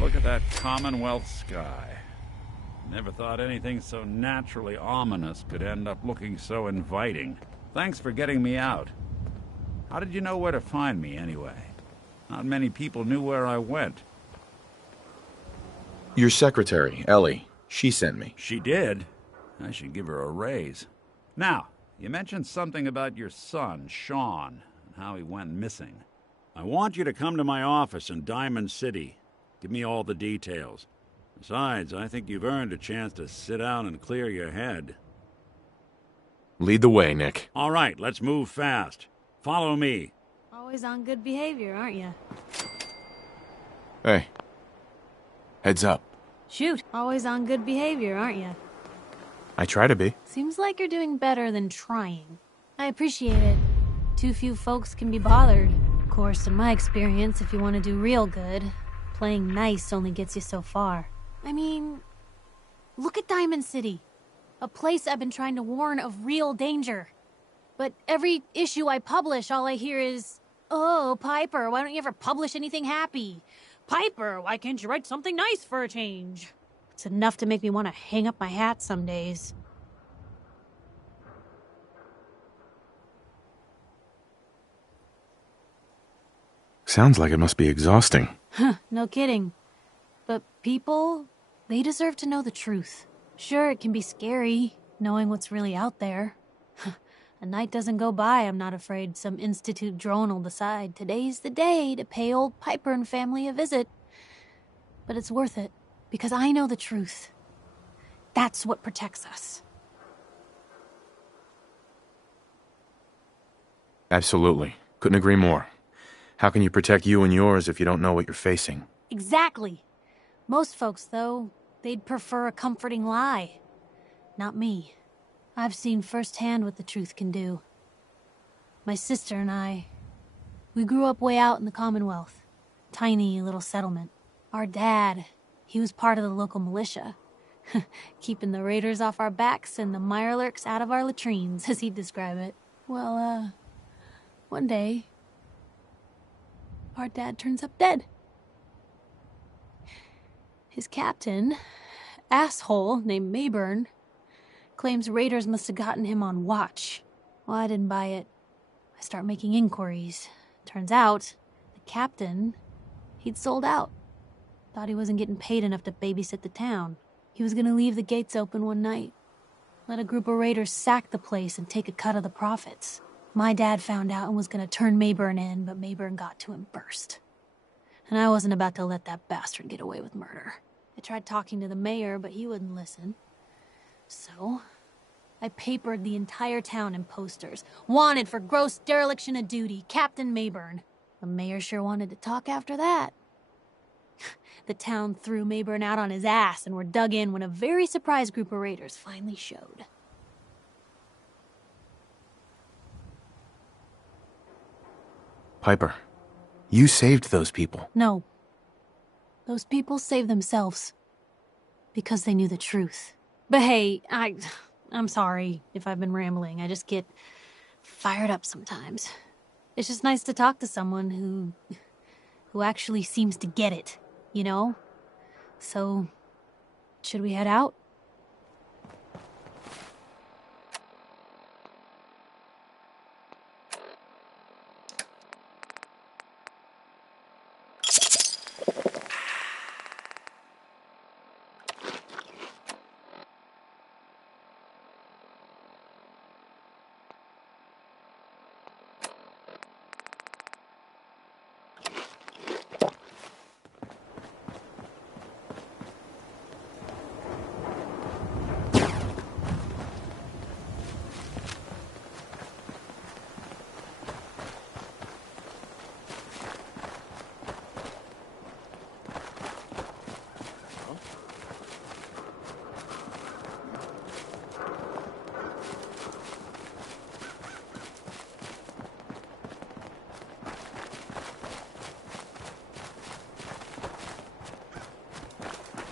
Look at that Commonwealth sky. Never thought anything so naturally ominous could end up looking so inviting. Thanks for getting me out. How did you know where to find me, anyway? Not many people knew where I went. Your secretary, Ellie. She sent me. She did? I should give her a raise. Now, you mentioned something about your son, Sean, and how he went missing. I want you to come to my office in Diamond City. Give me all the details. Besides, I think you've earned a chance to sit down and clear your head. Lead the way, Nick. All right, let's move fast. Follow me. Always on good behavior, aren't you? Hey. Heads up. Shoot, always on good behavior, aren't you? I try to be. Seems like you're doing better than trying. I appreciate it. Too few folks can be bothered. Of course, in my experience, if you want to do real good, playing nice only gets you so far. I mean, look at Diamond City. A place I've been trying to warn of real danger. But every issue I publish, all I hear is, "Oh, Piper, why don't you ever publish anything happy? Piper, why can't you write something nice for a change?" It's enough to make me want to hang up my hat some days. Sounds like it must be exhausting. Huh, no kidding. But people, they deserve to know the truth. Sure, it can be scary, knowing what's really out there. A night doesn't go by, I'm not afraid some Institute drone will decide today's the day to pay old Piper and family a visit. But it's worth it, because I know the truth. That's what protects us. Absolutely. Couldn't agree more. How can you protect you and yours if you don't know what you're facing? Exactly. Most folks, though, they'd prefer a comforting lie. Not me. I've seen firsthand what the truth can do. My sister and I, we grew up way out in the Commonwealth. Tiny little settlement. Our dad, he was part of the local militia. Keeping the raiders off our backs and the mirelurks out of our latrines, as he'd describe it. Well, one day, our dad turns up dead. His captain, asshole named Mayburn, claims raiders must have gotten him on watch. Well, I didn't buy it. I start making inquiries. Turns out, the captain, he'd sold out. Thought he wasn't getting paid enough to babysit the town. He was gonna leave the gates open one night. Let a group of raiders sack the place and take a cut of the profits. My dad found out and was gonna turn Mayburn in, but Mayburn got to him first. And I wasn't about to let that bastard get away with murder. I tried talking to the mayor, but he wouldn't listen. So, I papered the entire town in posters. Wanted for gross dereliction of duty, Captain Mayburn. The mayor sure wanted to talk after that. The town threw Mayburn out on his ass and were dug in when a very surprised group of raiders finally showed. Piper, you saved those people. No. Those people saved themselves. Because they knew the truth. But hey, I'm sorry if I've been rambling. I just get fired up sometimes. It's just nice to talk to someone who actually seems to get it, you know? So, should we head out?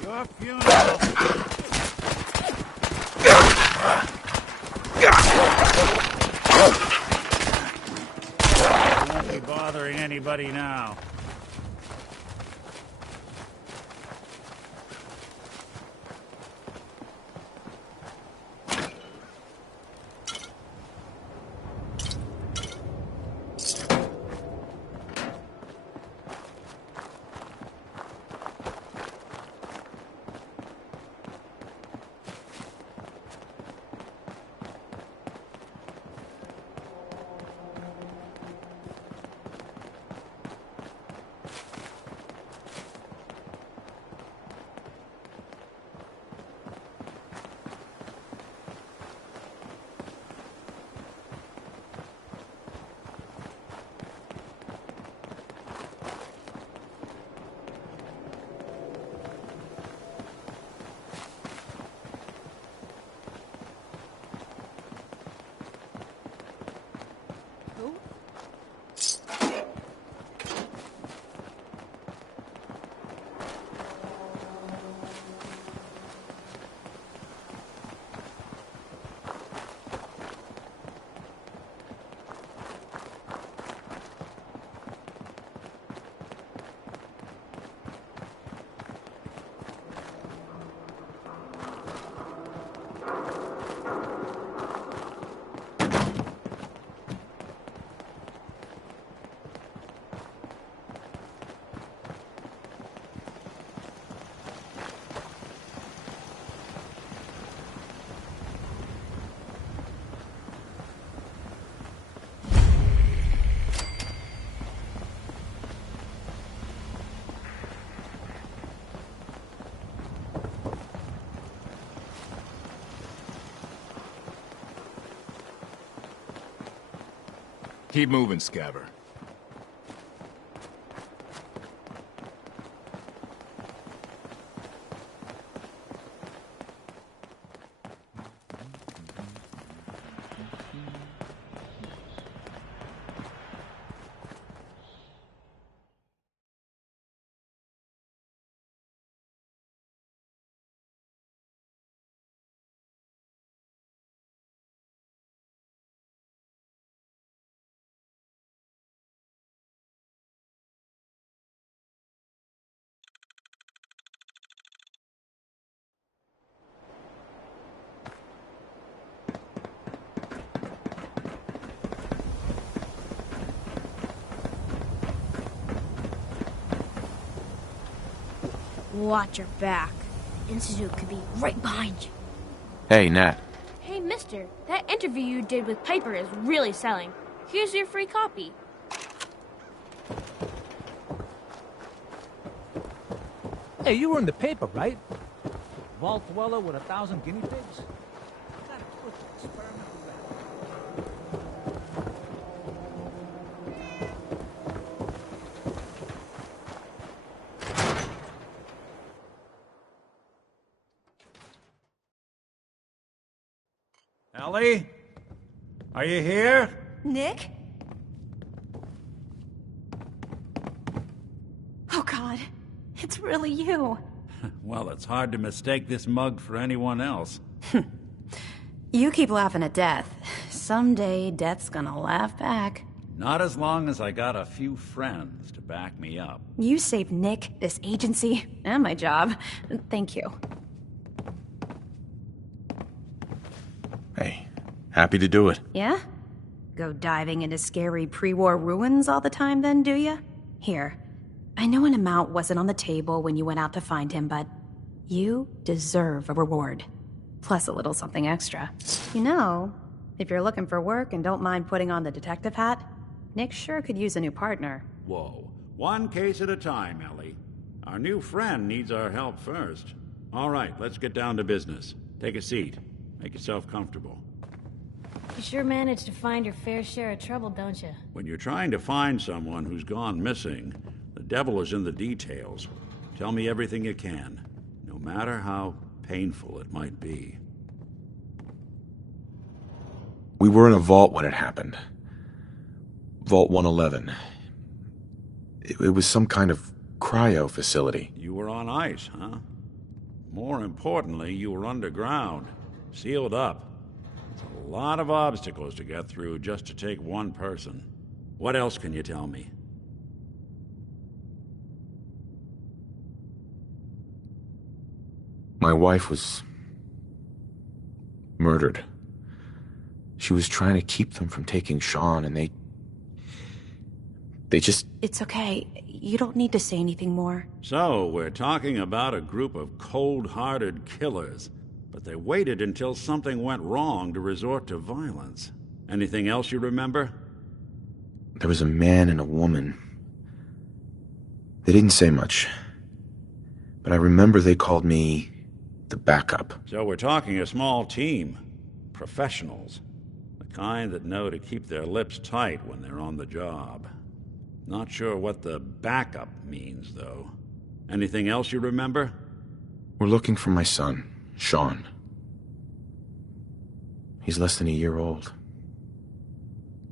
Your funeral. Won't be bothering anybody now. Keep moving, Scabber. Watch your back. Institute could be right behind you. Hey, Nat. Hey, mister, that interview you did with Piper is really selling. Here's your free copy. Hey, you were in the paper, right? Vault dweller with 1,000 guinea pigs? Ellie? Are you here? Nick? Oh, God. It's really you. Well, it's hard to mistake this mug for anyone else. You keep laughing at death. Someday, death's gonna laugh back. Not as long as I got a few friends to back me up. You saved Nick, this agency, and my job. Thank you. Hey, happy to do it. Yeah? Go diving into scary pre-war ruins all the time then, do ya? Here, I know an amount wasn't on the table when you went out to find him, but you deserve a reward. Plus a little something extra. You know, if you're looking for work and don't mind putting on the detective hat, Nick sure could use a new partner. Whoa. One case at a time, Ellie. Our new friend needs our help first. All right, let's get down to business. Take a seat. Make yourself comfortable. You sure manage to find your fair share of trouble, don't you? When you're trying to find someone who's gone missing, the devil is in the details. Tell me everything you can, no matter how painful it might be. We were in a vault when it happened. Vault 111. It was some kind of cryo facility. You were on ice, huh? More importantly, you were underground, sealed up. It's a lot of obstacles to get through just to take one person. What else can you tell me? My wife was murdered. She was trying to keep them from taking Sean, and they just... It's okay. You don't need to say anything more. So, we're talking about a group of cold-hearted killers, but they waited until something went wrong to resort to violence. Anything else you remember? There was a man and a woman. They didn't say much, but I remember they called me the backup. So we're talking a small team. Professionals. The kind that know to keep their lips tight when they're on the job. Not sure what the backup means, though. Anything else you remember? We're looking for my son, Sean. He's less than a year old.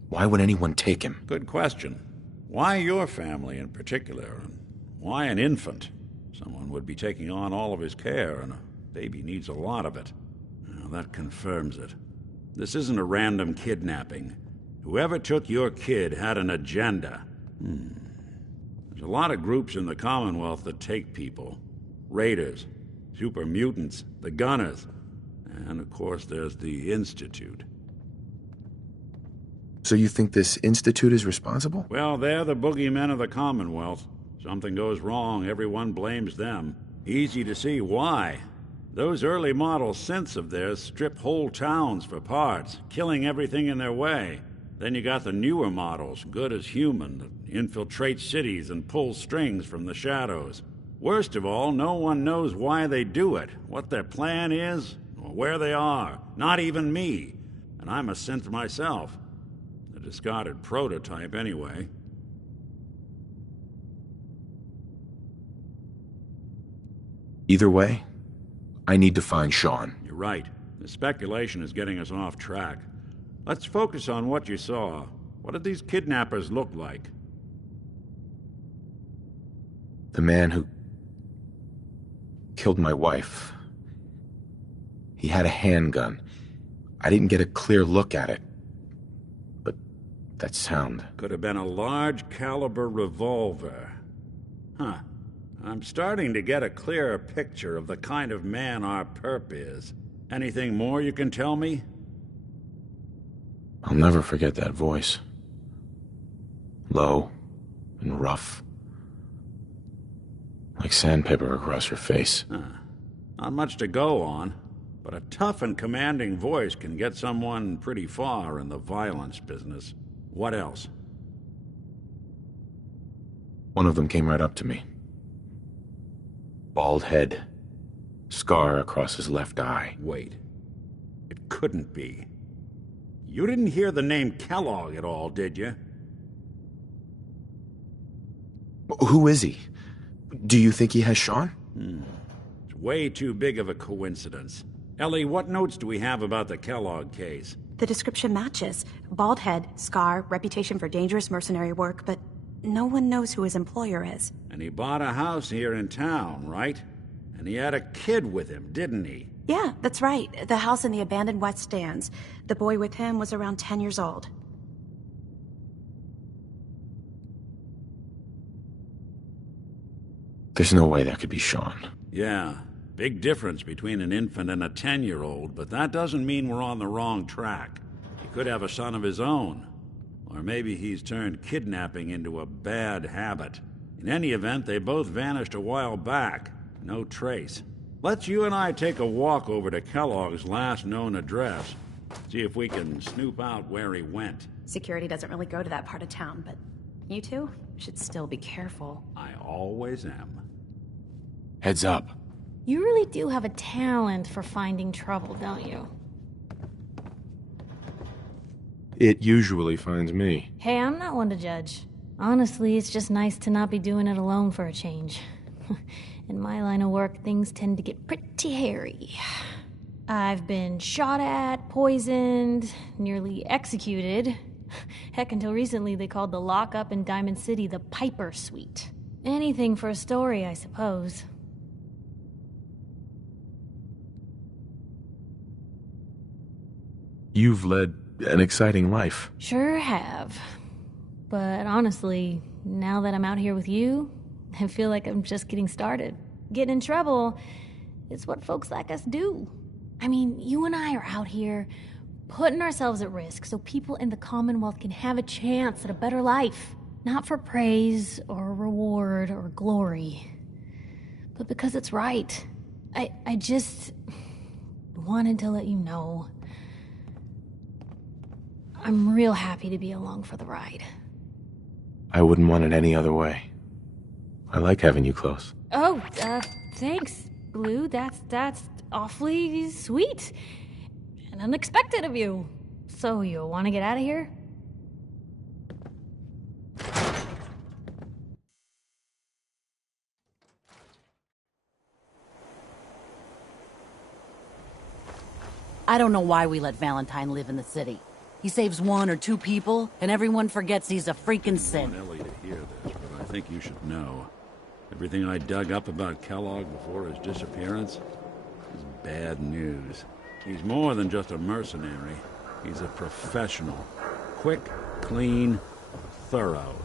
Why would anyone take him? Good question. Why your family in particular? And why an infant? Someone would be taking on all of his care, and a baby needs a lot of it. Well, that confirms it. This isn't a random kidnapping. Whoever took your kid had an agenda. There's a lot of groups in the Commonwealth that take people. Raiders, super mutants, the Gunners, and of course there's the Institute. So you think this Institute is responsible? Well, they're the boogeymen of the Commonwealth. Something goes wrong, everyone blames them. Easy to see why. Those early model synths of theirs strip whole towns for parts, killing everything in their way. Then you got the newer models, good as human, that infiltrate cities and pull strings from the shadows. Worst of all, no one knows why they do it, what their plan is, or where they are. Not even me. And I'm a synth myself. The discarded prototype anyway. Either way, I need to find Sean. You're right. The speculation is getting us off track. Let's focus on what you saw. What did these kidnappers look like? The man who killed my wife. He had a handgun. I didn't get a clear look at it. But that sound... Could have been a large caliber revolver. Huh. I'm starting to get a clearer picture of the kind of man our perp is. Anything more you can tell me? I'll never forget that voice. Low and rough. Like sandpaper across her face. Not much to go on, but a tough and commanding voice can get someone pretty far in the violence business. What else? One of them came right up to me. Bald head. Scar across his left eye. Wait. It couldn't be. You didn't hear the name Kellogg at all, did you? Who is he? Do you think he has Sean? It's way too big of a coincidence. Ellie, what notes do we have about the Kellogg case? The description matches. Bald head, scar, reputation for dangerous mercenary work, but no one knows who his employer is. And he bought a house here in town, right? And he had a kid with him, didn't he? Yeah, that's right. The house in the abandoned West Stands. The boy with him was around 10 years old. There's no way that could be Sean. Yeah, big difference between an infant and a 10-year-old, but that doesn't mean we're on the wrong track. He could have a son of his own. Or maybe he's turned kidnapping into a bad habit. In any event, they both vanished a while back. No trace. Let's you and I take a walk over to Kellogg's last known address. See if we can snoop out where he went. Security doesn't really go to that part of town, but you two should still be careful. I always am. Heads up. You really do have a talent for finding trouble, don't you? It usually finds me. Hey, I'm not one to judge. Honestly, it's just nice to not be doing it alone for a change. In my line of work, things tend to get pretty hairy. I've been shot at, poisoned, nearly executed. Heck, until recently they called the lockup in Diamond City the Piper Suite. Anything for a story, I suppose. You've led an exciting life. Sure have. But honestly, now that I'm out here with you, I feel like I'm just getting started. Getting in trouble is what folks like us do. I mean, you and I are out here putting ourselves at risk so people in the Commonwealth can have a chance at a better life. Not for praise or reward or glory, but because it's right. I just wanted to let you know I'm real happy to be along for the ride. I wouldn't want it any other way. I like having you close. Oh, thanks, Blue. That's awfully sweet. And unexpected of you. So, you want to get out of here? I don't know why we let Valentine live in the city. He saves 1 or 2 people, and everyone forgets he's a freaking sin. I want Ellie to hear this, but I think you should know. Everything I dug up about Kellogg before his disappearance is bad news. He's more than just a mercenary. He's a professional. Quick, clean, thorough.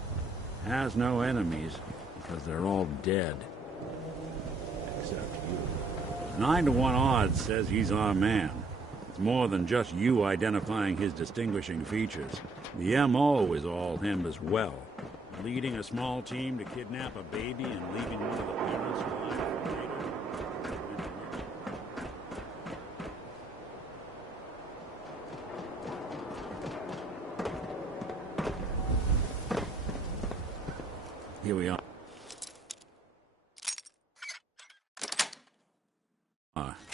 Has no enemies, because they're all dead. Except you. 9 to 1 odds says he's our man. It's more than just you identifying his distinguishing features. The M.O. is all him as well. Leading a small team to kidnap a baby and leaving one of the parents alive. Here we are.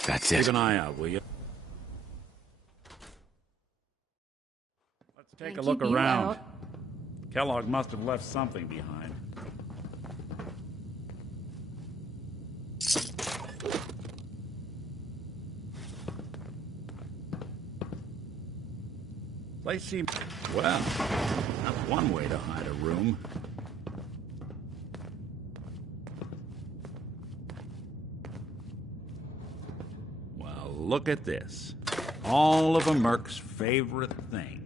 That's it. Keep an eye out, will you? Let's take Take a look around. Kellogg must have left something behind. Place seems... Well, that's one way to hide a room. Well, look at this. All of a Merc's favorite things.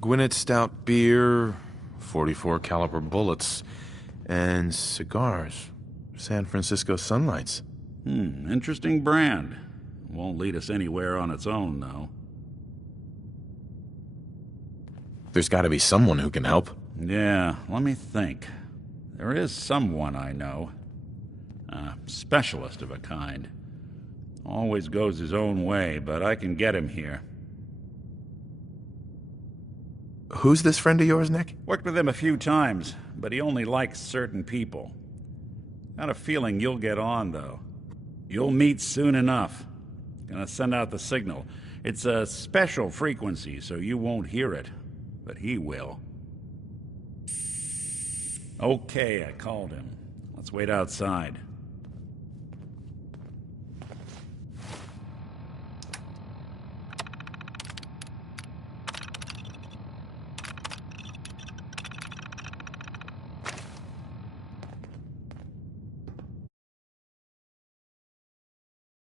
Gwinnett Stout beer, 44 caliber bullets, and cigars. San Francisco Sunlights. Interesting brand. Won't lead us anywhere on its own, though. There's got to be someone who can help. Yeah, let me think. There is someone I know. A specialist of a kind. Always goes his own way, but I can get him here. Who's this friend of yours, Nick? Worked with him a few times, but he only likes certain people. Got a feeling you'll get on, though. You'll meet soon enough. Gonna send out the signal. It's a special frequency, so you won't hear it. But he will. Okay, I called him. Let's wait outside.